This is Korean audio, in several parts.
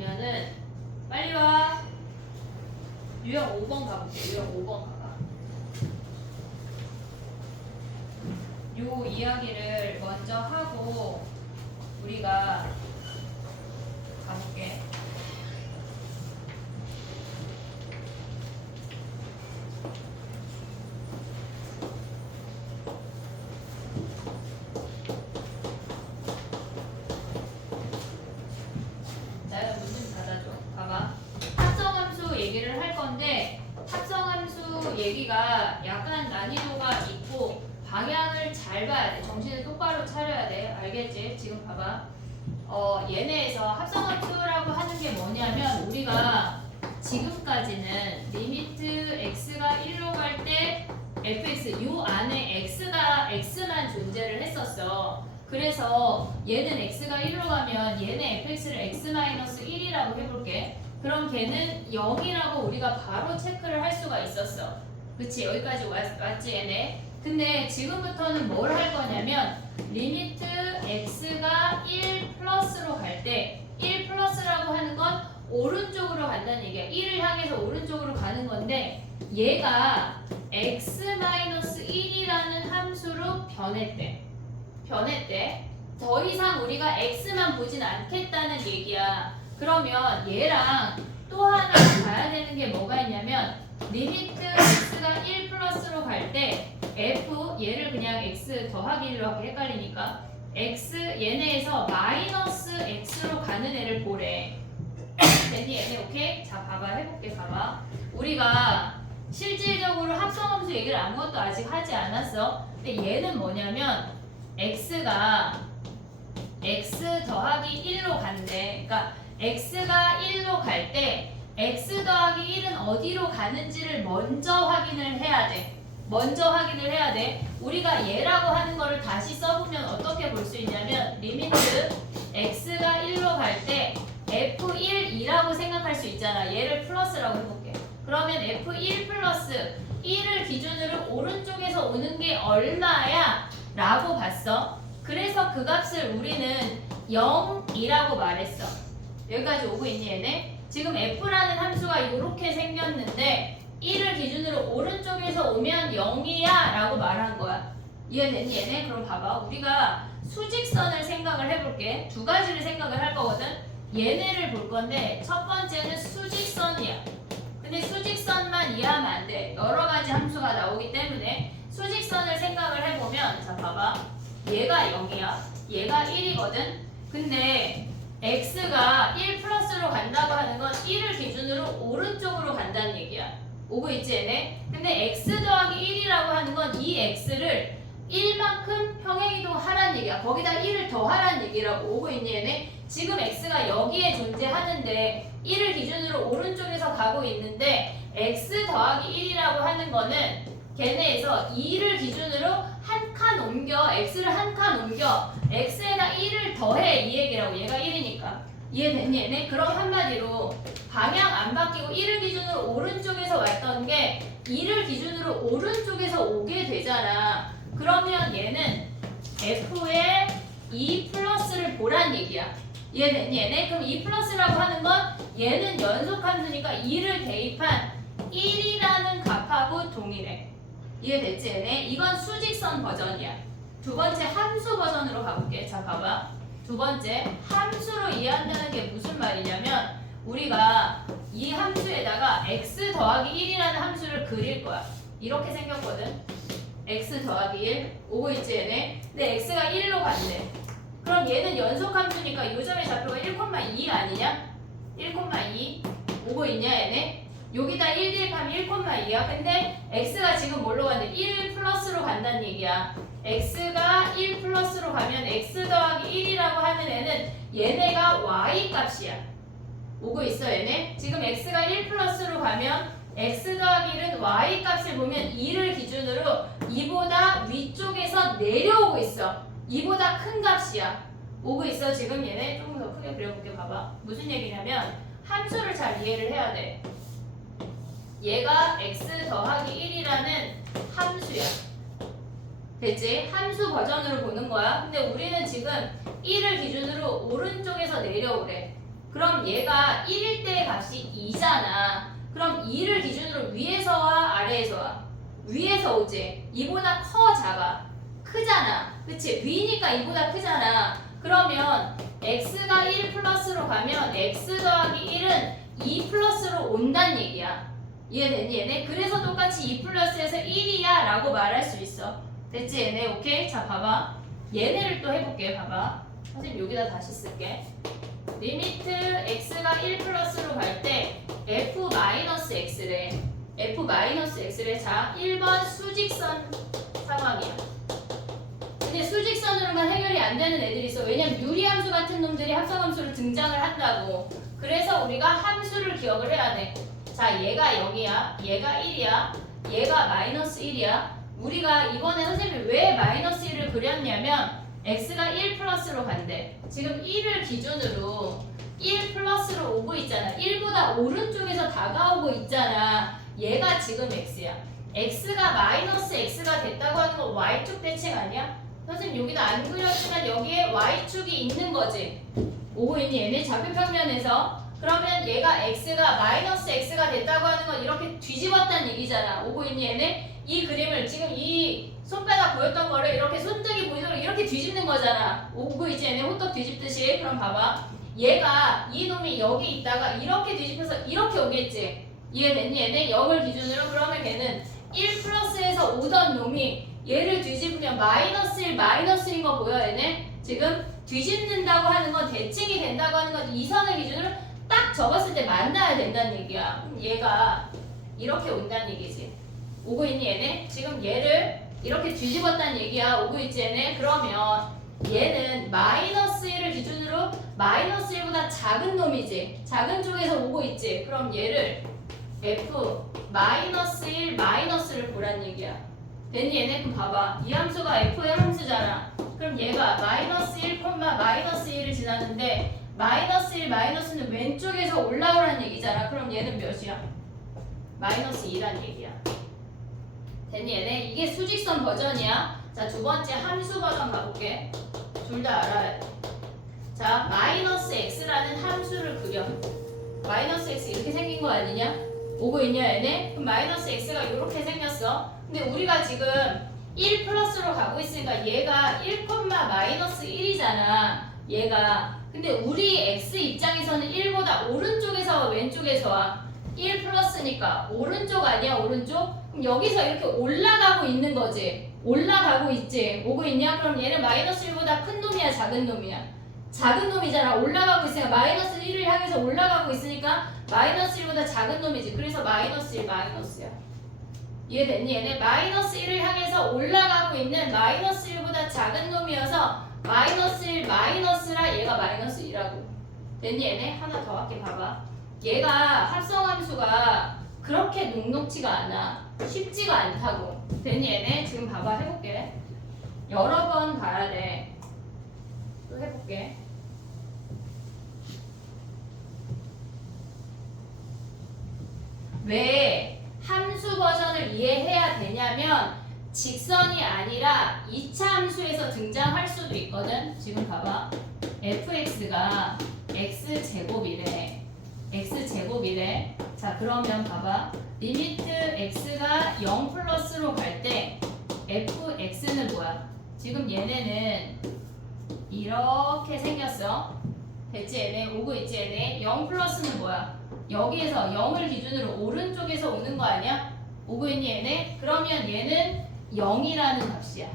보면은 빨리 와. 유형 5번 가볼게. 유형 5번 가봐. 요 이야기를 먼저 하고 우리가 가볼게. 나는 문 좀 닫아줘. 봐봐. 합성함수 얘기를 할 건데 합성함수 얘기가 약간 난이도가 있고 방향을 잘 봐야 돼. 정신을 똑바로 차려야 돼. 알겠지? 지금 봐봐. 얘네에서 합성함수라고 하는 게 뭐냐면 우리가 지금까지는 리미트 x가 1로 갈 때 fx 요 안에 x만 존재를 했었어. 그래서 얘는 x가 1로 가면 얘는 fx를 x-1이라고 해볼게. 그럼 걔는 0이라고 우리가 바로 체크를 할 수가 있었어. 그치? 여기까지 왔지 얘네? 근데 지금부터는 뭘 할 거냐면 리미트 x가 1 플러스로 갈 때 1 플러스라고 하는 건 오른쪽으로 간다는 얘기야. 1을 향해서 오른쪽으로 가는 건데 얘가 x-1이라는 함수로 변했대. 더 이상 우리가 x만 보진 않겠다는 얘기야. 그러면 얘랑 또 하나 봐야 되는 게 뭐가 있냐면 리미트 x가 1 플러스로 갈 때 f 얘를 그냥 x 더하기 1로 하기 헷갈리니까 x 얘네에서 마이너스 x로 가는 애를 보래. 됐니? 얘네 오케이? 자 봐봐 해볼게. 봐봐. 우리가 실질적으로 합성함수 얘기를 아무것도 아직 하지 않았어. 근데 얘는 뭐냐면 x가 x 더하기 1로 간대. 그러니까 x가 1로 갈 때 x 더하기 1은 어디로 가는지를 먼저 확인을 해야 돼. 우리가 얘라고 하는 거를 다시 써보면 어떻게 볼 수 있냐면 리미트 x가 1로 갈 때 f1이라고 생각할 수 있잖아. 얘를 플러스라고 해볼게. 그러면 f1 플러스 1을 기준으로 오른쪽에서 오는 게 얼마야? 라고 봤어. 그래서 그 값을 우리는 0이라고 말했어. 여기까지 오고 있니 얘네? 지금 f라는 함수가 이렇게 생겼는데 1을 기준으로 오른쪽에서 오면 0이야 라고 말한 거야. 이해됐니 얘네? 그럼 봐봐. 우리가 수직선을 생각을 해볼게. 두 가지를 생각을 할 거거든. 얘네를 볼 건데 첫 번째는 수직선이야. 근데 수직선만 이해하면 안 돼. 여러 가지 함수가 나오기 때문에 수직선을 생각을 해보면 자 봐봐. 얘가 0이야. 얘가 1이거든. 근데 x가 1 플러스로 간다고 하는 건 1을 기준으로 오른쪽으로 간다는 얘기야. 오고 있지 얘네? 근데 x 더하기 1이라고 하는 건 이 x를 1만큼 평행이동 하라는 얘기야. 거기다 1을 더 하라는 얘기라고. 오고 있니 얘네? 지금 x가 여기에 존재하는데 1을 기준으로 오른쪽에서 가고 있는데 x 더하기 1이라고 하는 거는 걔네에서 2를 기준으로 한 칸 옮겨, x를 한 칸 옮겨, x에다 1을 더해 이 얘기라고. 얘가 1이니까. 이해됐니 얘네? 그럼 한마디로 방향 안 바뀌고 1을 기준으로 오른쪽에서 왔던 게 2를 기준으로 오른쪽에서 오게 되잖아. 그러면 얘는 f의 2 플러스를 보란 얘기야. 이해됐니 얘네? 그럼 2 플러스라고 하는 건 얘는 연속함수니까 2를 대입한 1이라는 값하고 동일해. 이해됐지 얘네? 이건 수직선 버전이야. 두 번째 함수 버전으로 가볼게. 자 봐봐. 두 번째 함수로 이해한다는 게 무슨 말이냐면 우리가 이 함수에다가 x 더하기 1이라는 함수를 그릴 거야. 이렇게 생겼거든. x 더하기 1 오고 있지 얘네? 근데 x가 1로 간대. 그럼 얘는 연속함수니까 이 점의 좌표가 1,2 아니냐? 1,2 오고 있냐 얘네? 여기다 1 대입하면 1,2야. 근데 x가 지금 뭘로 간대? 1 플러스로 간다는 얘기야. x가 1 플러스로 가면 x 더하기 1이라고 하는 애는 얘네가 y 값이야. 오고 있어 얘네? 지금 x가 1 플러스로 가면 x 더하기 1은 y 값을 보면 2를 기준으로 2보다 위쪽에서 내려오고 있어. 2보다 큰 값이야. 오고 있어 지금 얘네? 조금 더 크게 그려볼게. 봐봐. 무슨 얘기냐면 함수를 잘 이해를 해야 돼. 얘가 x 더하기 1이라는 함수야. 됐지? 함수 버전으로 보는 거야. 근데 우리는 지금 1을 기준으로 오른쪽에서 내려오래. 그럼 얘가 1일 때의 값이 2잖아. 그럼 2를 기준으로 위에서 와 아래에서 와? 위에서 오지. 이보다 커 작아? 크잖아. 그치? 위니까 이보다 크잖아. 그러면 x가 1 플러스로 가면 x 더하기 1은 2 플러스로 온다는 얘기야. 이해됐니 얘네? 그래서 똑같이 2 플러스에서 1이야 라고 말할 수 있어. 됐지 얘네? 오케이? 자 봐봐. 얘네를 또 해볼게. 봐봐. 선생님 여기다 다시 쓸게. 리미트 x가 1 플러스로 갈 때 f 마이너스 x래. f 마이너스 x래. 자 1번 수직선 상황이야. 근데 수직선으로만 해결이 안 되는 애들이 있어. 왜냐면 유리함수 같은 놈들이 합성함수로 등장을 한다고. 그래서 우리가 함수를 기억을 해야 돼. 자 얘가 0이야. 얘가 1이야. 얘가 마이너스 1이야. 우리가 이번에 선생님이 왜 마이너스 1을 그렸냐면 x가 1 플러스로 간대. 지금 1을 기준으로 1 플러스로 오고 있잖아. 1보다 오른쪽에서 다가오고 있잖아. 얘가 지금 x야. x가 마이너스 x가 됐다고 하는 건 y축 대칭 아니야? 선생님 여기다 안 그렸지만 여기에 y축이 있는 거지. 오고 있니 얘네 좌표평면에서. 그러면 얘가 x가 마이너스 x가 됐다고 하는 건 이렇게 뒤집었다는 얘기잖아. 오고 있니 얘네? 이 그림을 지금 이 손바닥 보였던 거를 이렇게 손등이 보이도록 이렇게 뒤집는 거잖아. 오고 있지 얘네 호떡 뒤집듯이. 그럼 봐봐. 얘가 이 놈이 여기 있다가 이렇게 뒤집혀서 이렇게 오겠지. 이해됐니 얘네? 0을 기준으로. 그러면 걔는 1 플러스에서 오던 놈이 얘를 뒤집으면 마이너스 1 마이너스 1인 거 보여 얘네? 지금 뒤집는다고 하는 건 대칭이 된다고 하는 건 이 선을 기준으로 딱 접었을 때 만나야 된다는 얘기야. 그럼 얘가 이렇게 온다는 얘기지. 오고 있니 얘네? 지금 얘를 이렇게 뒤집었다는 얘기야. 오고 있지 얘네? 그러면 얘는 마이너스 1을 기준으로 마이너스 1보다 작은 놈이지. 작은 쪽에서 오고 있지. 그럼 얘를 f 마이너스 1 마이너스를 보란 얘기야. 됐니 얘네? 그럼 봐봐. 이 함수가 f의 함수잖아. 그럼 얘가 마이너스 1, 마이너스 1을 지났는데 마이너스 1 마이너스는 왼쪽에서 올라오라는 얘기잖아. 그럼 얘는 몇이야? 마이너스 2란 얘기야. 됐니 얘네? 이게 수직선 버전이야. 자, 두 번째 함수 버전 가볼게. 둘 다 알아야 돼. 자, 마이너스 x라는 함수를 그려. 마이너스 x 이렇게 생긴 거 아니냐? 오고 있냐 얘네? 그럼 마이너스 x가 이렇게 생겼어. 근데 우리가 지금 1 플러스로 가고 있으니까 얘가 1, 마이너스 1이잖아. 얘가. 근데 우리 x 입장에서는 1보다 오른쪽에서 왼쪽에서 와. 1 플러스니까 오른쪽 아니야 오른쪽? 그럼 여기서 이렇게 올라가고 있는 거지. 올라가고 있지. 오고 있냐? 그럼 얘는 마이너스 1보다 큰 놈이야 작은 놈이야? 작은 놈이잖아. 올라가고 있으니까 마이너스 1을 향해서 올라가고 있으니까 마이너스 1보다 작은 놈이지. 그래서 마이너스 1 마이너스야. 이해됐니 얘네? 마이너스 1을 향해서 올라가고 있는 마이너스 1보다 작은 놈이어서 마이너스 1 마이너스라 얘가 마이너스 2라고. 됐니 얘네? 하나 더 할게. 봐봐. 얘가 합성함수가 그렇게 녹록지가 않아. 쉽지가 않다고. 됐니 얘네? 지금 봐봐. 해볼게. 여러 번 봐야 돼. 또 해볼게. 왜 함수 버전을 이해해야 되냐면 직선이 아니라 2차 함수에서 등장할 수도 있거든. 지금 봐봐. fx가 x제곱이래. x제곱이래. 자, 그러면 봐봐. 리미트 x가 0 플러스로 갈 때 fx는 뭐야? 지금 얘네는 이렇게 생겼어. 됐지 얘네? 오고 있지 얘네? 0 플러스는 뭐야? 여기에서 0을 기준으로 오른쪽에서 오는 거 아니야? 오고 있니 얘네? 그러면 얘는 0이라는 값이야.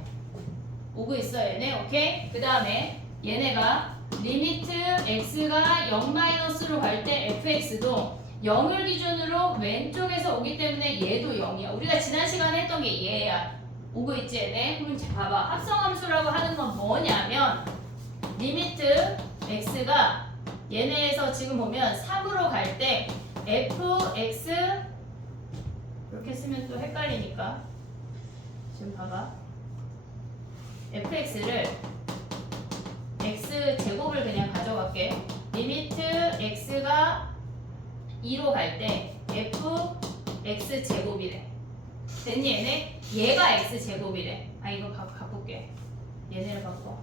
오고 있어 얘네? 오케이? 그 다음에 얘네가 리미트 x가 0 마이너스로 갈 때 fx도 0을 기준으로 왼쪽에서 오기 때문에 얘도 0이야. 우리가 지난 시간에 했던 게 얘야. 오고 있지 얘네? 그럼 봐봐. 합성함수라고 하는 건 뭐냐면 리미트 x가 얘네에서 지금 보면 3으로 갈 때 fx 이렇게 쓰면 또 헷갈리니까 지금 봐봐. fx를 x제곱을 그냥 가져갈게. 리미트 x가 2로 갈 때 fx제곱이래. 됐니 얘네? 얘가 x제곱이래. 아 이거 바꿀게. 얘네를 바꿔.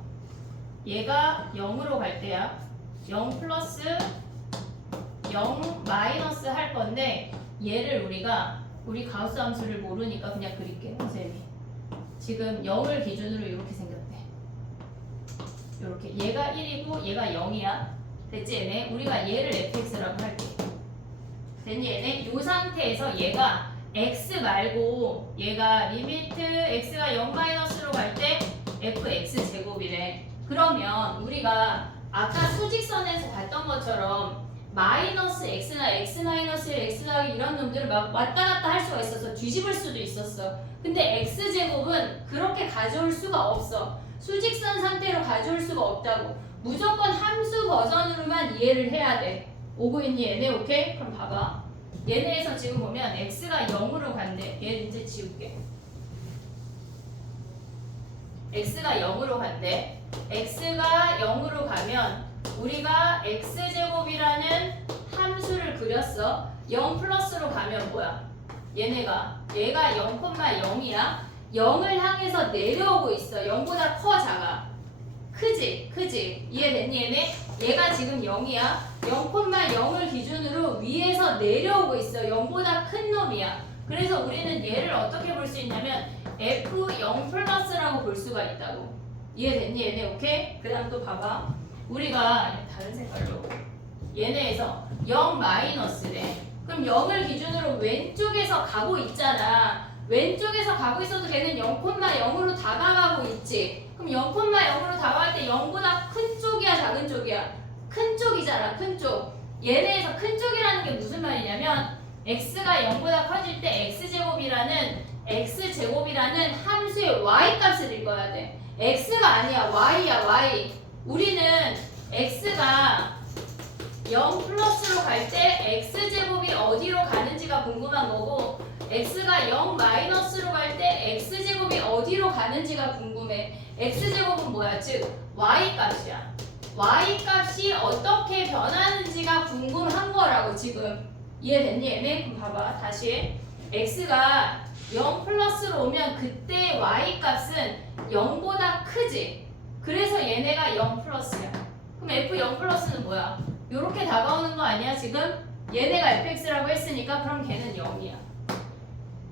얘가 0으로 갈 때야. 0 플러스 0 마이너스 할 건데 얘를 우리 가우스 함수를 모르니까 그냥 그릴게요. 선생님이 지금 0을 기준으로 이렇게 생겼대. 이렇게 얘가 1이고 얘가 0이야. 됐지 얘네? 우리가 얘를 fx라고 할게. 됐니 얘네? 이 상태에서 얘가 x 말고 얘가 리미트 x가 0 마이너스로 갈 때 fx 제곱이래. 그러면 우리가 아까 수직선에서 봤던 것처럼 마이너스 x나 x 마이너스 1, x 더하기 이런 놈들을 막 왔다 갔다 할 수가 있어서 뒤집을 수도 있었어. 근데 x 제곱은 그렇게 가져올 수가 없어. 수직선 상태로 가져올 수가 없다고. 무조건 함수 버전으로만 이해를 해야 돼. 오고 있니 얘네? 오케이? 그럼 봐봐. 얘네에서 지금 보면 x가 0으로 간대. 얘 이제 지울게. x가 0으로 간대. x가 0으로 가면 우리가 x제곱이라는 함수를 그렸어. 0 플러스로 가면 뭐야? 얘가 0,0이야. 0을 향해서 내려오고 있어. 0보다 커 작아? 크지? 이해됐니 얘네? 얘가 지금 0이야. 0,0을 기준으로 위에서 내려오고 있어. 0보다 큰 놈이야. 그래서 우리는 얘를 어떻게 볼 수 있냐면 f0 플러스라고 볼 수가 있다고. 이해됐니 얘네? 오케이? 그 다음 또 봐봐. 우리가 다른 색깔로 얘네에서 0 마이너스래. 그럼 0을 기준으로 왼쪽에서 가고 있잖아. 왼쪽에서 가고 있어도 걔는 0,0으로 다가가고 있지. 그럼 0,0으로 다가갈 때 0보다 큰 쪽이야 작은 쪽이야? 큰 쪽이잖아. 큰 쪽. 얘네에서 큰 쪽이라는 게 무슨 말이냐면 x가 0보다 커질 때 x제곱이라는 함수의 y값을 읽어야 돼. x가 아니야 y야 y. 우리는 x가 0 플러스로 갈 때 x제곱이 어디로 가는지가 궁금한 거고 x가 0 마이너스로 갈 때 x제곱이 어디로 가는지가 궁금해. x제곱은 뭐야? 즉 y값이야. y값이 어떻게 변하는지가 궁금한 거라고 지금. 이해됐니 얘네? 그럼 봐봐 다시. x가 0 플러스로 오면 그때 y값은 0보다 크지. 그래서 얘네가 0 플러스야. 그럼 f0 플러스는 뭐야? 요렇게 다가오는 거 아니야 지금? 얘네가 fx라고 했으니까 그럼 걔는 0이야.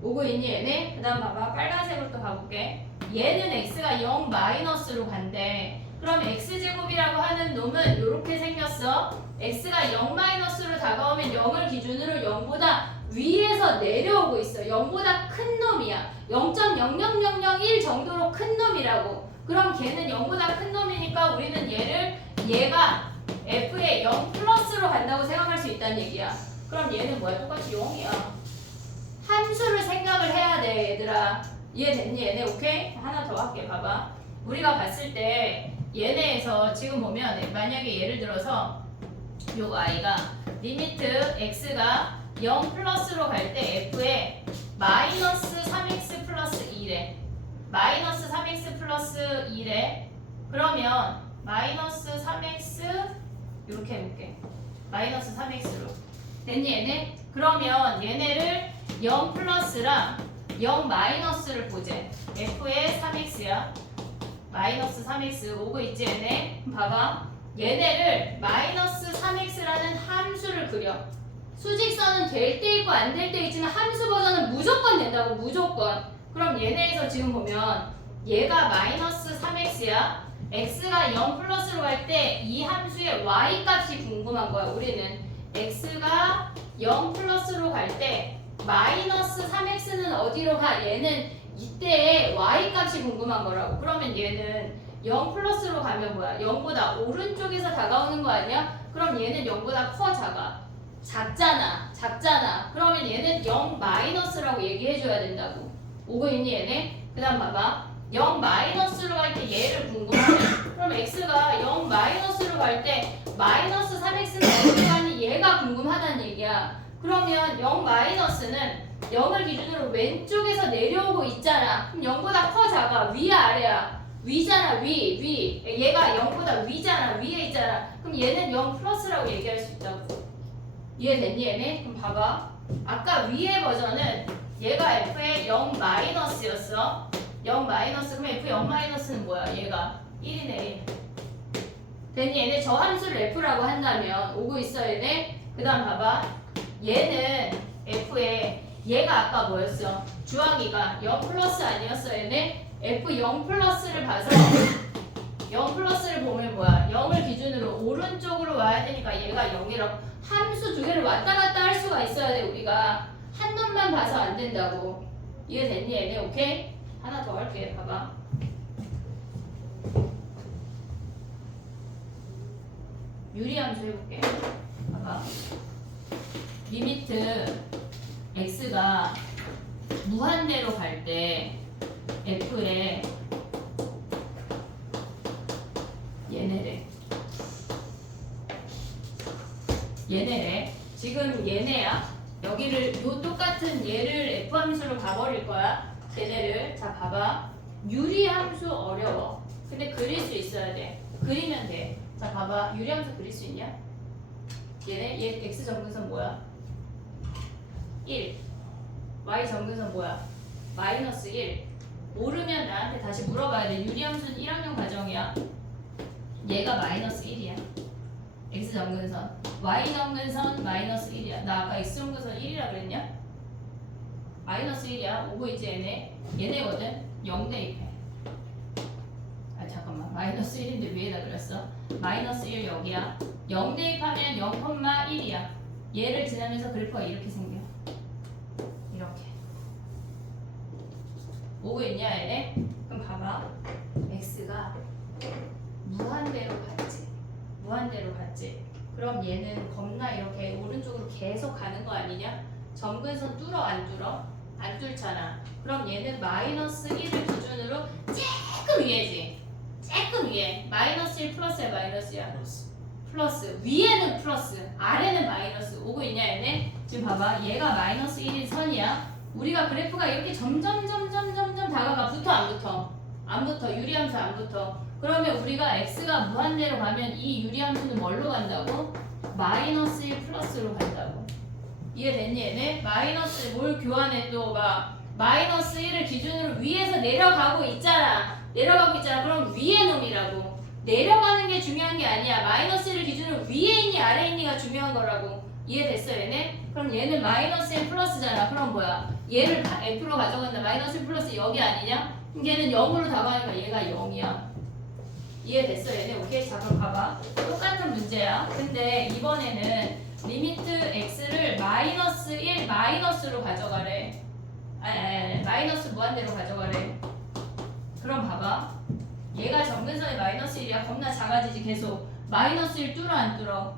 오고 있니 얘네? 그 다음 봐봐 빨간색으로 또 가볼게. 얘는 x가 0 마이너스로 간대. 그럼 x제곱이라고 하는 놈은 요렇게 생겼어. x가 0 마이너스로 다가오면 0을 기준으로 0보다 위에서 내려오고 있어. 0보다 큰 놈이야. 0.00001 정도로 큰 놈이라고. 그럼 걔는 0보다 큰 놈이니까 우리는 얘가 f의 0 플러스로 간다고 생각할 수 있다는 얘기야. 그럼 얘는 뭐야? 똑같이 0이야. 함수를 생각을 해야 돼 얘들아. 이해됐니 얘네? 오케이? 하나 더 할게. 봐봐. 우리가 봤을 때 얘네에서 지금 보면 만약에 예를 들어서 요 i가 리미트 x가 0 플러스로 갈 때 f에 마이너스 3x 플러스 2래. 마이너스 3x 플러스 2래. 그러면 마이너스 3x 이렇게 해볼게. 마이너스 3x로. 됐니 얘네? 그러면 얘네를 0 플러스랑 0 마이너스를 보재. f의 3x야. 마이너스 3x 오고 있지 얘네? 봐봐. 얘네를 마이너스 3x라는 함수를 그려. 수직선은 될 때 있고 안 될 때 있지만 함수 버전은 무조건 된다고. 무조건. 그럼 얘네에서 지금 보면 얘가 마이너스 3x야. x가 0 플러스로 갈 때 이 함수의 y값이 궁금한 거야. 우리는 x가 0 플러스로 갈 때 마이너스 3x는 어디로 가? 얘는 이때의 y값이 궁금한 거라고. 그러면 얘는 0 플러스로 가면 뭐야? 0보다 오른쪽에서 다가오는 거 아니야? 그럼 얘는 0보다 커 작아? 작잖아. 그러면 얘는 0 마이너스라고 얘기해줘야 된다고. 오고 있니 얘네? 그 다음 봐봐. 0 마이너스로 갈 때 얘를 궁금하네. 그럼 x가 0 마이너스로 갈 때 마이너스 3x는 어디로 가니? 얘가 궁금하다는 얘기야. 그러면 0 마이너스는 0을 기준으로 왼쪽에서 내려오고 있잖아. 그럼 0보다 커 작아? 위야 아래야? 위잖아. 위. 얘가 0보다 위잖아. 위에 있잖아. 그럼 얘는 0 플러스라고 얘기할 수 있다고. 이해됐니 얘네? 그럼 봐봐. 아까 위의 버전은 얘가 f의 0 마이너스였어. 0 마이너스. 그럼 f 0 마이너스는 뭐야? 얘가 1이네 1. 됐니 얘네? 저 함수를 f라고 한다면 오고 있어 얘네? 그 그 다음 봐봐. 얘는 F에 얘가 아까 뭐였어? 주황이가 0 플러스 아니었어 얘네? F 0 플러스를 봐서 0 플러스를 보면 뭐야? 0을 기준으로 오른쪽으로 와야 되니까 얘가 0이라고 함수 두 개를 왔다 갔다 할 수가 있어야 돼 우리가 한 놈만 봐서 안 된다고 이해됐니 얘네? 오케이? 하나 더 할게 봐봐 유리함수 해볼게 봐봐 리미트 x가 무한대로 갈 때 f에 얘네래 얘네래 지금 얘네야 여기를 요 똑같은 얘를 f 함수로 가버릴 거야 얘네를 자 봐봐 유리함수 어려워 근데 그릴 수 있어야 돼 그리면 돼자 봐봐 유리함수 그릴 수 있냐 얘네 얘 x 점근선 뭐야 1 y 점근선 뭐야 마이너스 1 모르면 나한테 다시 물어봐야 돼 유리함수는 1학년 과정이야 얘가 마이너스 1이야 x 점근선 y 점근선 마이너스 1이야 나 아까 x 점근선 1이라 그랬냐? 마이너스 1이야 오고 있지 얘네거든 0 대입해 아 잠깐만 마이너스 1인데 위에다 그렸어 마이너스 1 여기야 0 대입하면 0,1이야 얘를 지나면서 그래프가 이렇게 생겨 이렇게 오고 있냐 얘네? 그럼 봐봐 x가 무한대로 갔지 무한대로 갔지 그럼 얘는 겁나 이렇게 오른쪽으로 계속 가는 거 아니냐? 점근선 뚫어 안 뚫어? 안 뚫잖아 그럼 얘는 마이너스 1을 기준으로 조금 위에지 조금 위에 마이너스 1 플러스야 마이너스야? 플러스 위에는 플러스 아래는 마이너스 오고 있냐 얘네? 지금 봐봐 얘가 마이너스 1인 선이야 우리가 그래프가 이렇게 점점 다가가 붙어 안 붙어? 안 붙어 유리함수 안 붙어 그러면 우리가 x가 무한대로 가면 이 유리함수는 뭘로 간다고? 마이너스 1 플러스로 간다고 이해됐니 얘네? 마이너스 뭘 교환해 또 막 마이너스 1을 기준으로 위에서 내려가고 있잖아 그럼 위에 놈이라고 내려가는 게 중요한 게 아니야 마이너스 1을 기준으로 위에 있니 아래에 있니가 중요한 거라고 이해됐어 얘네? 그럼 얘는 마이너스 1 플러스잖아 그럼 뭐야? 얘를 f로 가져간다 마이너스 1 플러스 여기 아니냐? 얘는 0으로 다가가니까 얘가 0이야 이해됐어 얘네? 오케이 자 그럼 봐봐 똑같은 문제야 근데 이번에는 리미트 x를 마이너스 1 마이너스로 가져가래 아니 마이너스 무한대로 가져가래 그럼 봐봐 얘가 점근선이 마이너스 1이야 겁나 작아지지 계속 마이너스 1 뚫어 안 뚫어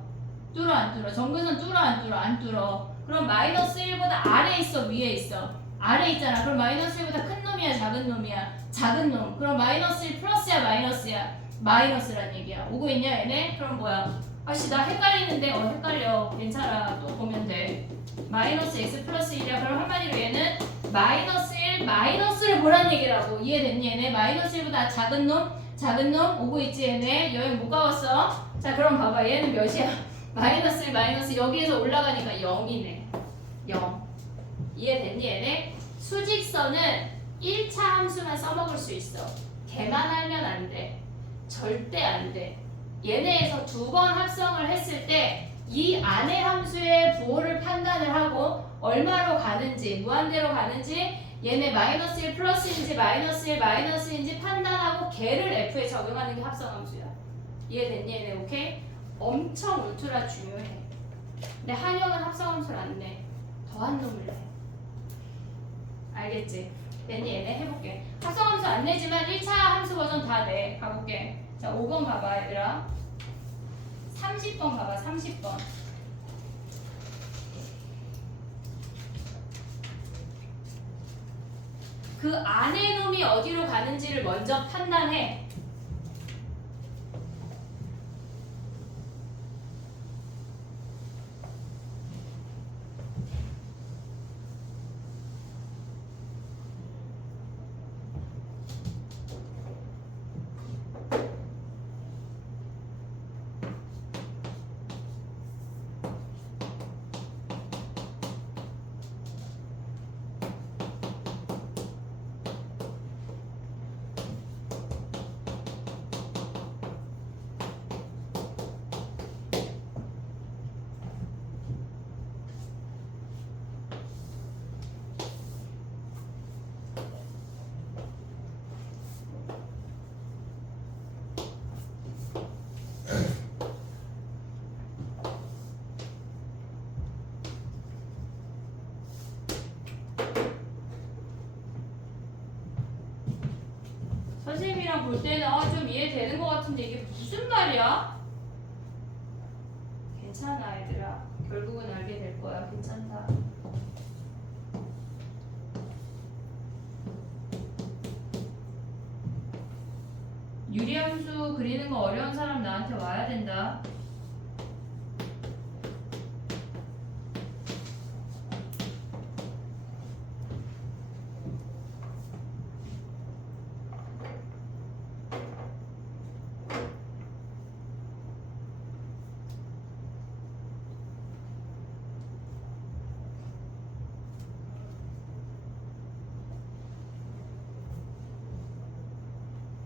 뚫어 안 뚫어 점근선 뚫어 안 뚫어 안 뚫어 그럼 마이너스 1보다 아래에 있어 위에 있어 아래 있잖아 그럼 마이너스 1보다 큰 놈이야 작은 놈이야 작은 놈 그럼 마이너스 1 플러스야 마이너스야 마이너스란 얘기야 오고 있냐 얘네? 그럼 뭐야 아씨 나 헷갈리는데 헷갈려 괜찮아 또 보면 돼 마이너스 x 플러스 1이야 그럼 한마디로 얘는 마이너스 1 마이너스를 보란 얘기라고 이해됐니 얘네? 마이너스 1보다 작은 놈 오고 있지 얘네? 여행 못 가봤어? 자 그럼 봐봐 얘는 몇이야? 마이너스 1 마이너스 여기에서 올라가니까 0이네 0 이해됐니 얘네? 수직선은 1차 함수만 써먹을 수 있어 걔만 알면 안돼 절대 안돼 얘네에서 두 번 합성을 했을 때 이 안의 함수의 부호를 판단을 하고 얼마로 가는지 무한대로 가는지 얘네 마이너스 1 플러스인지 마이너스 1 마이너스인지 판단하고 걔를 f에 적용하는 게 합성함수야 이해됐니 얘네 오케이? 엄청 울트라 중요해 근데 한영은 합성함수를 안 내 더한 놈을 내 알겠지? 됐니 얘네? 해볼게 합성함수 안 내지만 1차 함수 버전 다 내 가볼게 자 5번 봐봐 얘들아 30번 봐봐 30번 그 안의 놈이 어디로 가는지를 먼저 판단해 선생님이랑 볼 때는 좀 이해되는 것 같은데 이게 무슨 말이야? 괜찮아 얘들아. 결국은 알게 될 거야. 괜찮다. 유리함수 그리는 거 어려운 사람 나한테 와야 된다.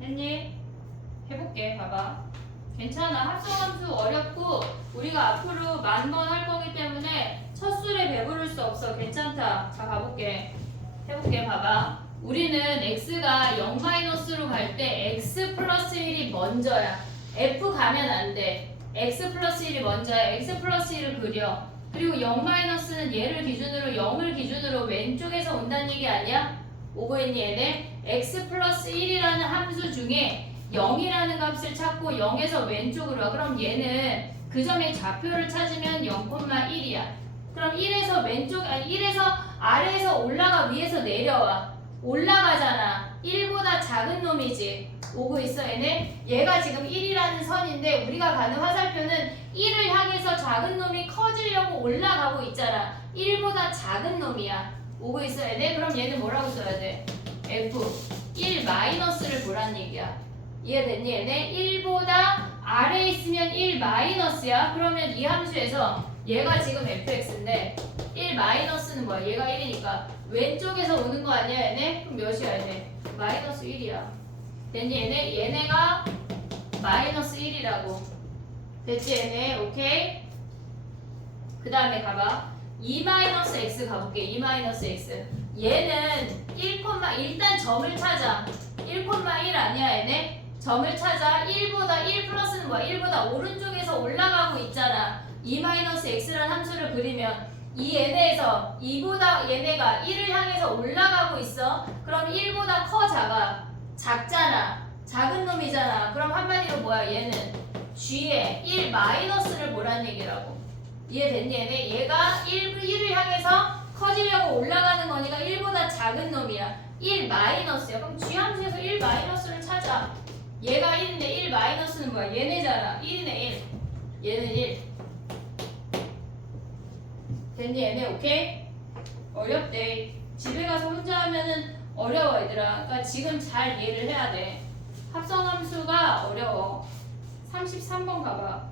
했니? 해볼게. 봐봐. 괜찮아. 합성함수 어렵고 우리가 앞으로 10,000번 할 거기 때문에 첫 술에 배부를 수 없어. 괜찮다. 자, 가볼게. 해볼게. 봐봐. 우리는 x가 0-로 갈 때 x 플러스 1이 먼저야. f 가면 안 돼. x 플러스 1이 먼저야. x 플러스 1을 그려. 그리고 0-는 얘를 기준으로 0을 기준으로 왼쪽에서 온다는 얘기 아니야? 오고 있니 얘네? x 플러스 1이라는 함수 중에 0이라는 값을 찾고 0에서 왼쪽으로 와. 그럼 얘는 그 점의 좌표를 찾으면 0,1이야. 그럼 1에서 왼쪽, 아니 1에서 아래에서 올라가 위에서 내려와. 올라가잖아. 1보다 작은 놈이지. 오고 있어 얘네? 얘가 지금 1이라는 선인데 우리가 가는 화살표는 1을 향해서 작은 놈이 커지려고 올라가고 있잖아. 1보다 작은 놈이야. 오고 있어 얘네? 그럼 얘는 뭐라고 써야 돼? F 1 마이너스를 보란 얘기야. 이해됐니 얘네? 1보다 아래에 있으면 1 마이너스야. 그러면 이 함수에서 얘가 지금 fx인데 1 마이너스는 뭐야? 얘가 1이니까 왼쪽에서 오는 거 아니야 얘네? 그럼 몇이야 얘네? 마이너스 1이야. 됐니 얘네? 얘네가 마이너스 1이라고. 됐지 얘네? 오케이? 그 다음에 가봐. 2-x 가볼게. 2-x. 얘는 1, 일단 점을 찾아. 1,1 아니야 얘네? 점을 찾아. 1보다 1 플러스는 뭐야? 1보다 오른쪽에서 올라가고 있잖아. 2-x라는 함수를 그리면 이 얘네에서 2보다 얘네가 1을 향해서 올라가고 있어. 그럼 1보다 커 작아? 작잖아. 작은 놈이잖아. 그럼 한마디로 뭐야? 얘는 g에 1 마이너스를 보란 얘기라고. 이해됐니 얘네? 얘가 1을 향해서 커지려고 올라가는 거니까 1보다 작은 놈이야. 1 마이너스야. 그럼 g 함수에서 1 마이너스를 찾아. 얘가 1인데 1 마이너스는 뭐야? 얘네잖아. 1이네 1. 얘는 1. 됐니 얘네? 오케이? 어렵대. 집에 가서 혼자 하면은 어려워 얘들아. 그러니까 지금 잘 이해를 해야 돼. 합성함수가 어려워. 33번 가봐.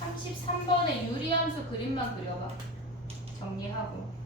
33번에 유리함수 그림만 그려봐. 정리하고.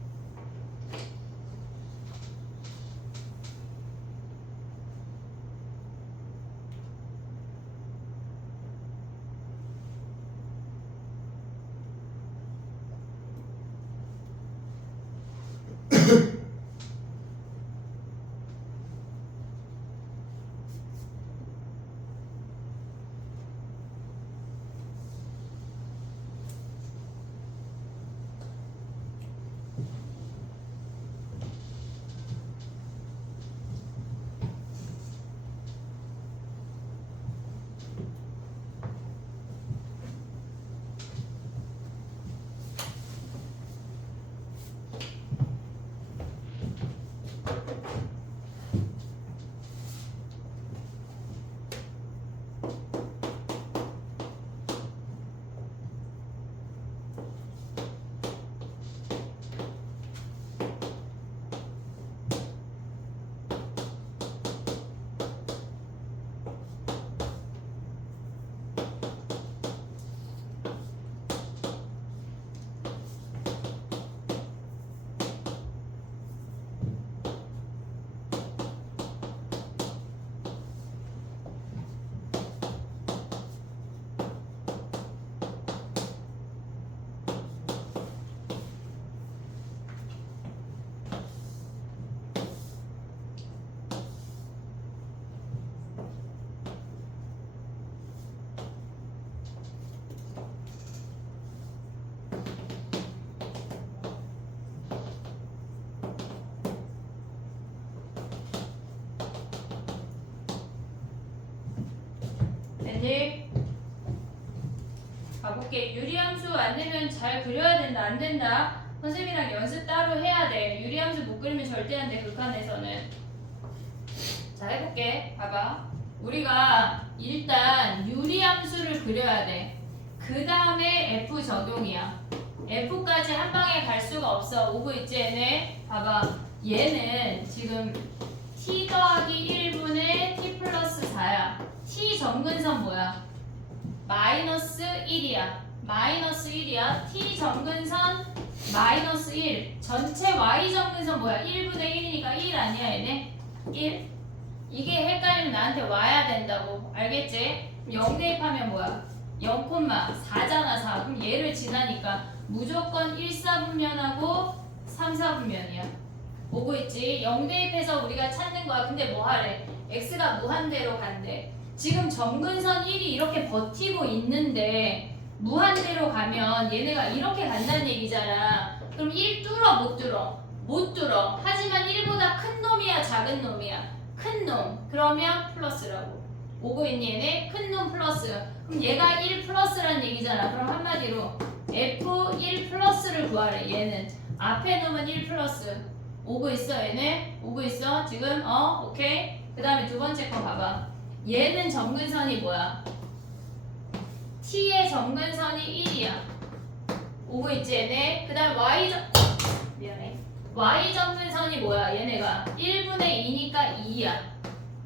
가볼게. 유리함수 안 되면 잘 그려야 된다. 안 된다. 선생님이랑 연습 따로 해야 돼. 유리함수 못 그리면 절대 안 돼. 극한에서는. 자, 해볼게. 봐봐. 우리가 일단 유리함수를 그려야 돼. 그 다음에 F 적용이야. F까지 한 방에 갈 수가 없어. 오고 있지 얘네? 봐봐. 얘는 지금 T 더하기 1분의 T 플러스 4야. T 점근선 뭐야? 마이너스 1이야. 마이너스 1이야. T 점근선 마이너스 1. 전체 Y 점근선 뭐야? 1분의 1이니까 1 아니야 얘네? 1. 이게 헷갈리면 나한테 와야 된다고. 알겠지? 0 대입하면 뭐야? 0,4잖아 4. 그럼 얘를 지나니까 무조건 1, 4분면하고 3, 4분면이야. 오고 있지? 0 대입해서 우리가 찾는 거야. 근데 뭐 하래? x가 무한대로 간대. 지금 점근선 1이 이렇게 버티고 있는데 무한대로 가면 얘네가 이렇게 간다는 얘기잖아. 그럼 1 뚫어 못 뚫어? 못 뚫어. 하지만 1보다 큰 놈이야 작은 놈이야? 큰 놈. 그러면 플러스라고. 오고 있니 얘네? 큰 놈 플러스. 그럼 얘가 1 플러스란 얘기잖아. 그럼 한마디로 F1 플러스를 구하래. 얘는 앞에 놈은 1 플러스. 오고 있어 얘네? 오고 있어? 지금? 오케이. 그 다음에 두 번째 거 봐봐. 얘는 점근선이 뭐야? T의 점근선이 1이야. 오고 있지 얘네? 그 다음에 미안해. Y 점근선이 뭐야? 얘네가 1분의 2니까 2야.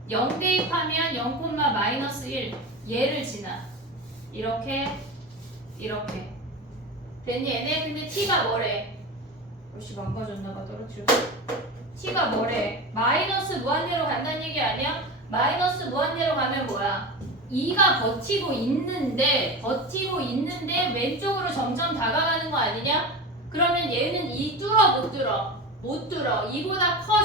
0 대입하면 0, 마이너스 1. 얘를 지나. 이렇게 이렇게. 됐니 얘네? 근데 T가 뭐래? 역시 망가졌나봐. 떨어뜨려. T가 뭐래? 마이너스 무한대로 간다는 얘기 아니야? 마이너스 무한대로 가면 뭐야? 2가 버티고 있는데 왼쪽으로 점점 다가가는 거 아니냐? 그러면 얘는 2 뚫어 못 뚫어? 못 뚫어. 2보다 커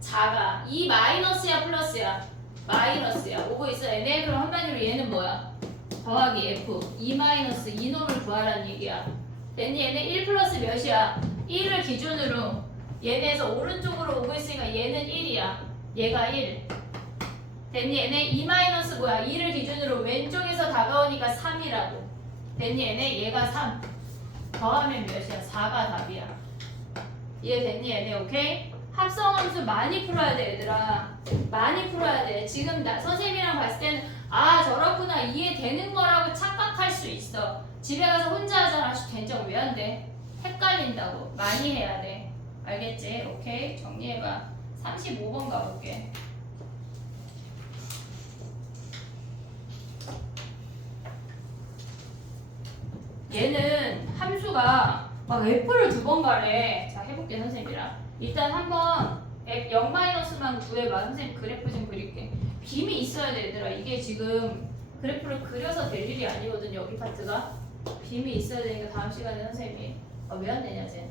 작아. 2 마이너스야 플러스야? 마이너스야. 오고 있어 얘네? 그럼 한마디로 얘는 뭐야? 더하기 F 2 마이너스 이놈을 구하라는 얘기야. 됐니? 얘네 1 플러스 몇이야? 1을 기준으로 얘네에서 오른쪽으로 오고 있으니까 얘는 1이야. 얘가 1. 됐니? 얘네 2 마이너스 뭐야? 2를 기준으로 왼쪽에서 다가오니까 3이라고. 됐니? 얘네 얘가 3. 더하면 몇이야? 4가 답이야. 이해됐니? 얘네 오케이? 합성함수 많이 풀어야 돼 얘들아. 많이 풀어야 돼. 지금 선생님이랑 봤을 때는 아 저렇구나 이해되는 거라고 착각할 수 있어. 집에 가서 혼자 하잖아. 된적 왜 안 돼? 헷갈린다고. 많이 해야 돼. 알겠지? 오케이? 정리해봐. 35번 가볼게. 얘는 함수가 막 F를 2번 가래. 자 해볼게 선생님이랑. 일단 한번 F 0-만 구해봐. 선생님 그래프 좀 그릴게. 빔이 있어야 돼 얘들아. 이게 지금 그래프를 그려서 될 일이 아니거든. 여기 파트가 빔이 있어야 되니까 다음 시간에 선생님이 왜 안 되냐 쟤.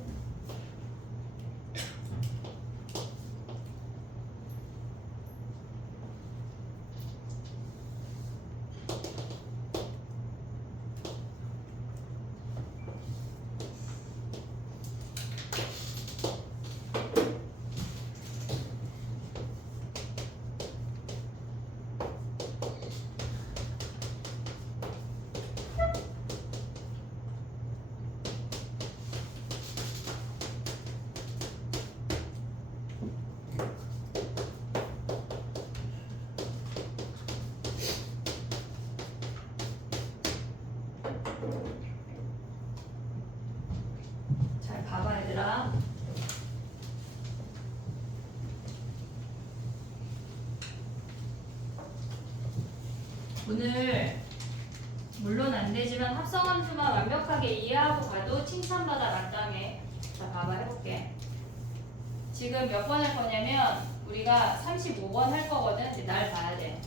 잘 봐봐 얘들아. 오늘 물론 안 되지만 합성함수만 완벽하게 이해하고 가도 칭찬받아 마땅해. 자 봐봐 해볼게. 지금 몇 번 할 거냐면 우리가 35번 할 거거든. 근데 날 봐야 돼.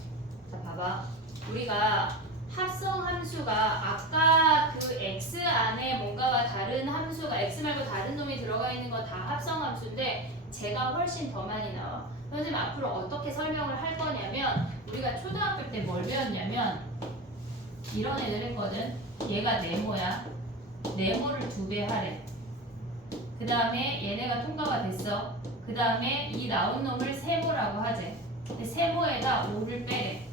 자 봐봐. 우리가 합성함수가 아까 그 x 안에 뭔가가 다른 함수가 x 말고 다른 놈이 들어가 있는 거 다 합성함수인데 제가 훨씬 더 많이 나와. 선생님 앞으로 어떻게 설명을 할 거냐면 우리가 초등학교 때 뭘 배웠냐면 이런 애들 했거든. 얘가 네모야. 네모를 2배 하래. 그 다음에 얘네가 통과가 됐어. 그 다음에 이 나온 놈을 세모라고 하재. 세모에다 5를 빼래.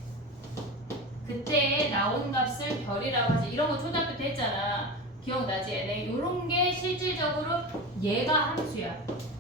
그때 나온 값을 별이라고 하지. 이런 거 초등학교 때 했잖아. 기억나지 얘네? 요런 게 실질적으로 얘가 함수야.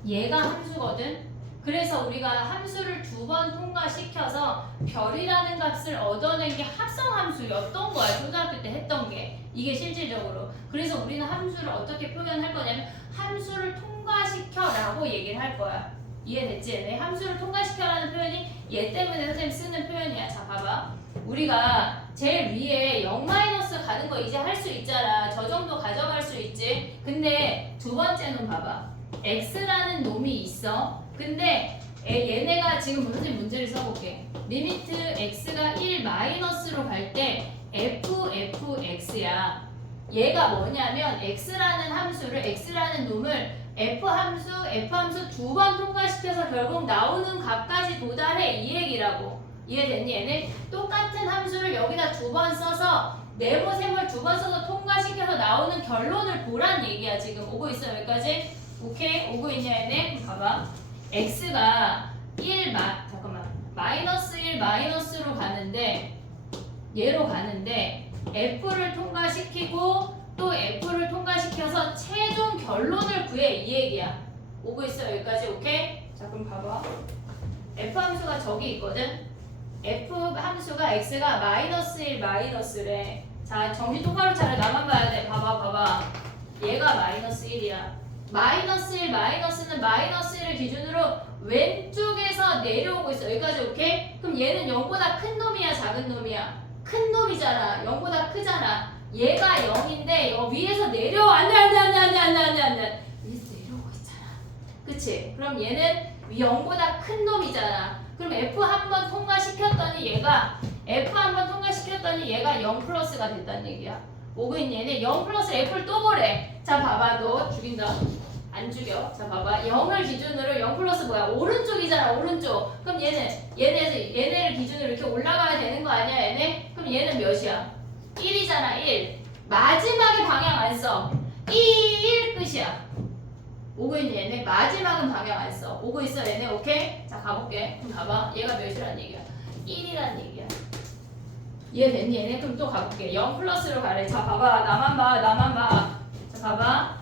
얘가 함수거든. 그래서 우리가 함수를 2번 통과시켜서 별이라는 값을 얻어낸 게 합성함수였던 거야. 초등학교 때 했던 게. 이게 실질적으로. 그래서 우리는 함수를 어떻게 표현할 거냐면 함수를 통과시켜라고 얘기를 할 거야. 이해됐지? 얘네? 함수를 통과시켜라는 표현이 얘 때문에 선생님 쓰는 표현이야. 자, 봐봐. 우리가 제일 위에 0 마이너스 가는 거 이제 할 수 있잖아. 저 정도 가져갈 수 있지. 근데 두 번째 놈 봐봐. x라는 놈이 있어. 근데 얘네가 지금 선생님 문제를 써볼게. 리미트 x가 1 마이너스로 갈 때 fx야. 얘가 뭐냐면 x라는 함수를 x라는 놈을 f함수 2번 통과시켜서 결국 나오는 값까지 도달해 이 얘기라고. 이해됐니? 얘는 똑같은 함수를 여기다 2번 써서 네모셈을 2번 써서 통과시켜서 나오는 결론을 보란 얘기야. 지금 오고 있어 여기까지? 오케이? 오고 있냐 얘네? 봐봐. x가 1 마이너스 1 마이너스로 가는데 얘로 가는데 f를 통과시키고 또 f를 통과시켜서 최종 결론을 구해 이 얘기야. 오고 있어 여기까지? 오케이? 자 그럼 봐봐. f 함수가 저기 있거든. f 함수가 x가 마이너스 1 마이너스래. 자 정신 똑바로 차려. 나만 봐야 돼. 봐봐. 얘가 마이너스 1이야. 마이너스 1 마이너스는 마이너스 1을 기준으로 왼쪽에서 내려오고 있어. 여기까지 오케이? 그럼 얘는 0보다 큰 놈이야 작은 놈이야? 큰 놈이잖아. 0보다 크잖아. 얘가 0인데 위에서 내려와. 안돼. 위에서 내려오고 있잖아. 그치? 그럼 얘는 0보다 큰 놈이잖아. 그럼 F 한번 통과시켰더니 얘가 0 플러스가 됐다는 얘기야. 오고 있니? 얘는 0 플러스 F를 또 보래. 자 봐봐. 너 죽인다. 안 죽여. 자 봐봐. 0을 기준으로 0 플러스 뭐야? 오른쪽이잖아. 오른쪽. 그럼 얘네를 기준으로 이렇게 올라가야 되는 거 아니야 얘네? 그럼 얘는 몇이야? 1이잖아. 1. 마지막에 방향 안 써. 1 끝이야. 오고 있니 얘네? 마지막은 방향 안 써. 오고 있어 얘네? 오케이? 자 가볼게. 그럼 봐봐. 얘가 몇이란 얘기야? 1이란 얘기야. 이해됐니 얘네? 그럼 또 가볼게. 0 플러스로 가래. 자 봐봐. 나만 봐. 자 봐봐.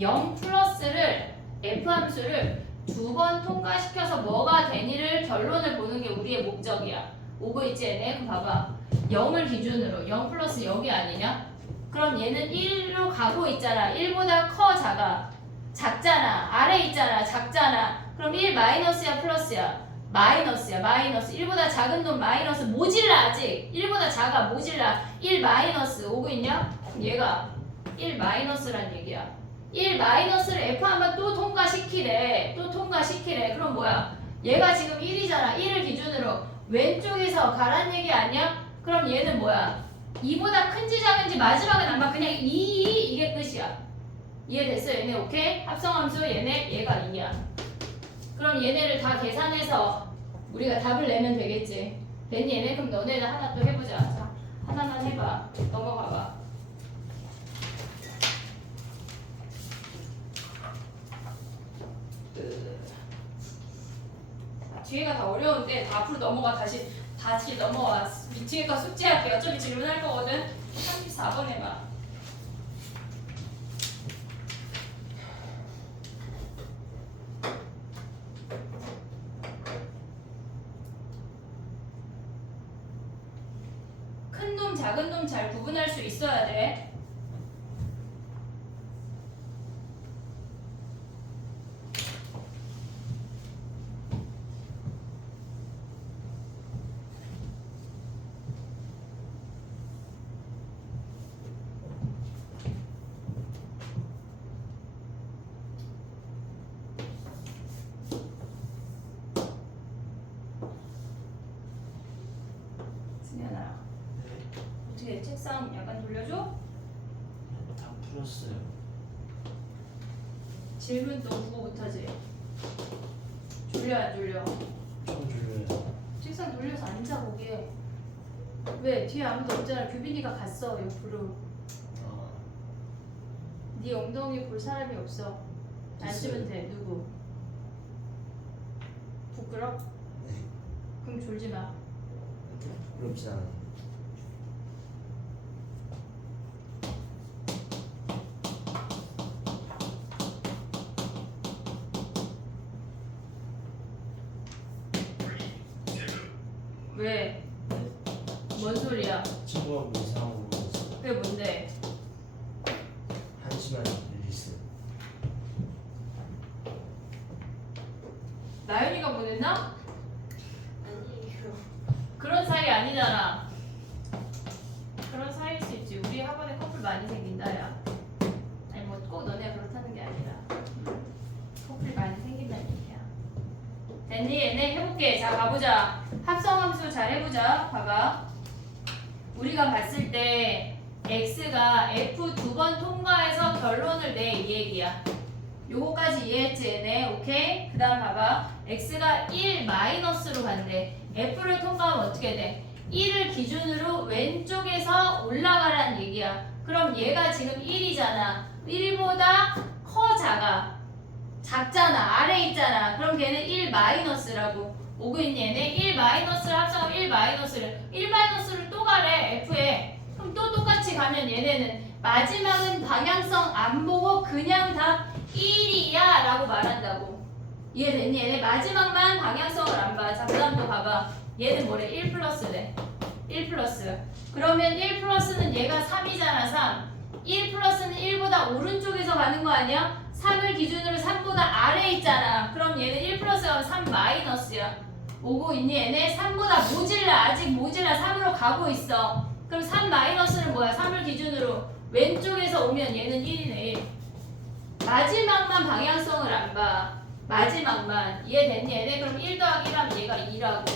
0 플러스를 F함수를 2번 통과시켜서 뭐가 되니를 결론을 보는 게 우리의 목적이야. 오고 있지 얘네? 그럼 봐봐. 0을 기준으로 0 플러스 0이 아니냐? 그럼 얘는 1로 가고 있잖아. 1보다 커 작아? 작잖아. 아래 있잖아. 작잖아. 그럼 1 마이너스야 플러스야? 마이너스야. 마이너스. 1보다 작은 놈 마이너스. 모질라 아직. 1보다 작아. 모질라. 1 마이너스. 오고 있냐? 그럼 얘가 1 마이너스란 얘기야. 1 마이너스를 F 한번 또 통과시키래. 그럼 뭐야? 얘가 지금 1이잖아. 1을 기준으로 왼쪽에서 가란 얘기 아니야? 그럼 얘는 뭐야? 2보다 큰지 작은지 마지막은 안 봐. 그냥 2 이게 끝이야. 이해됐어? 얘네 오케이? 합성함수 얘가 2야. 그럼 얘네를 다 계산해서 우리가 답을 내면 되겠지. 됐니 얘네? 그럼 너네는 하나 또 해보자. 자, 하나만 해봐. 넘어가봐. 뒤에가 다 어려운데 다 앞으로 넘어가. 다시 넘어와. 뒤에 거 숙제할게. 어차피 질문할 거거든. 34번 해봐. 큰 놈, 작은 놈 잘 구분할 수 있어야 돼. 승현아, 어떻게 책상 약간 돌려줘? 다 풀었어요. 질문 또 그거부터지. 졸려 안 졸려? 좀 졸려요. 책상 돌려서 앉아 보게. 왜? 뒤에 아무도 없잖아. 규빈이가 갔어 옆으로. 아, 네 엉덩이 볼 사람이 없어. 앉으면 돼. 누구? 부끄러? 네. 그럼 졸지 마. 부끄럽지 않아요. 왜? 뭔 소리야? 친구가 뭐 이상한 거 있어. 그게 뭔데? 한심한 릴리스. 나연이가 보냈나? 아니에요. 그런 사이 아니잖아. 그런 사이일 수 있지. 우리 학원에 커플 많이 생긴다, 야. 아니 뭐 꼭 너네가 그렇다는 게 아니라 커플 많이 생긴다는 얘기야. 됐니? 얘네 해볼게. 자 가보자. 합성함수 잘 해보자. 봐봐. 우리가 봤을 때 x가 f 두 번 통과해서 결론을 내 이 얘기야. 요거까지 이해했지 얘네? 오케이? 그 다음 봐봐. x가 1 마이너스로 간대. f를 통과하면 어떻게 돼? 1을 기준으로 왼쪽에서 올라가라는 얘기야. 그럼 얘가 지금 1이잖아. 1보다 커 작아? 작잖아. 아래 있잖아. 그럼 걔는 1 마이너스라고. 오고 있니 얘네? 1 마이너스를 합성하면 1 마이너스를. 1 마이너스를 또 가래 f에. 그럼 또 똑같이 가면 얘네는 마지막은 방향성 안 보고 그냥 답 1이야 라고 말한다고. 이해됐니? 얘네 마지막만 방향성을 안 봐. 자, 그 다음 또 봐봐. 얘는 뭐래? 1 플러스래. 1 플러스. 그러면 1 플러스는 얘가 3이잖아, 3. 1 플러스는 1보다 오른쪽에서 가는 거 아니야? 3을 기준으로 3보다 아래 있잖아. 그럼 얘는 1 플러스가 3 마이너스야. 오고 있니? 얘네 3보다 모질라. 아직 모질라. 3으로 가고 있어. 그럼 3 마이너스는 뭐야? 3을 기준으로 왼쪽에서 오면 얘는 1이네, 1. 마지막만 방향성을 안 봐. 마지막만. 이해됐니? 얘네 그럼 1 더하기 1하면 얘가 2라고.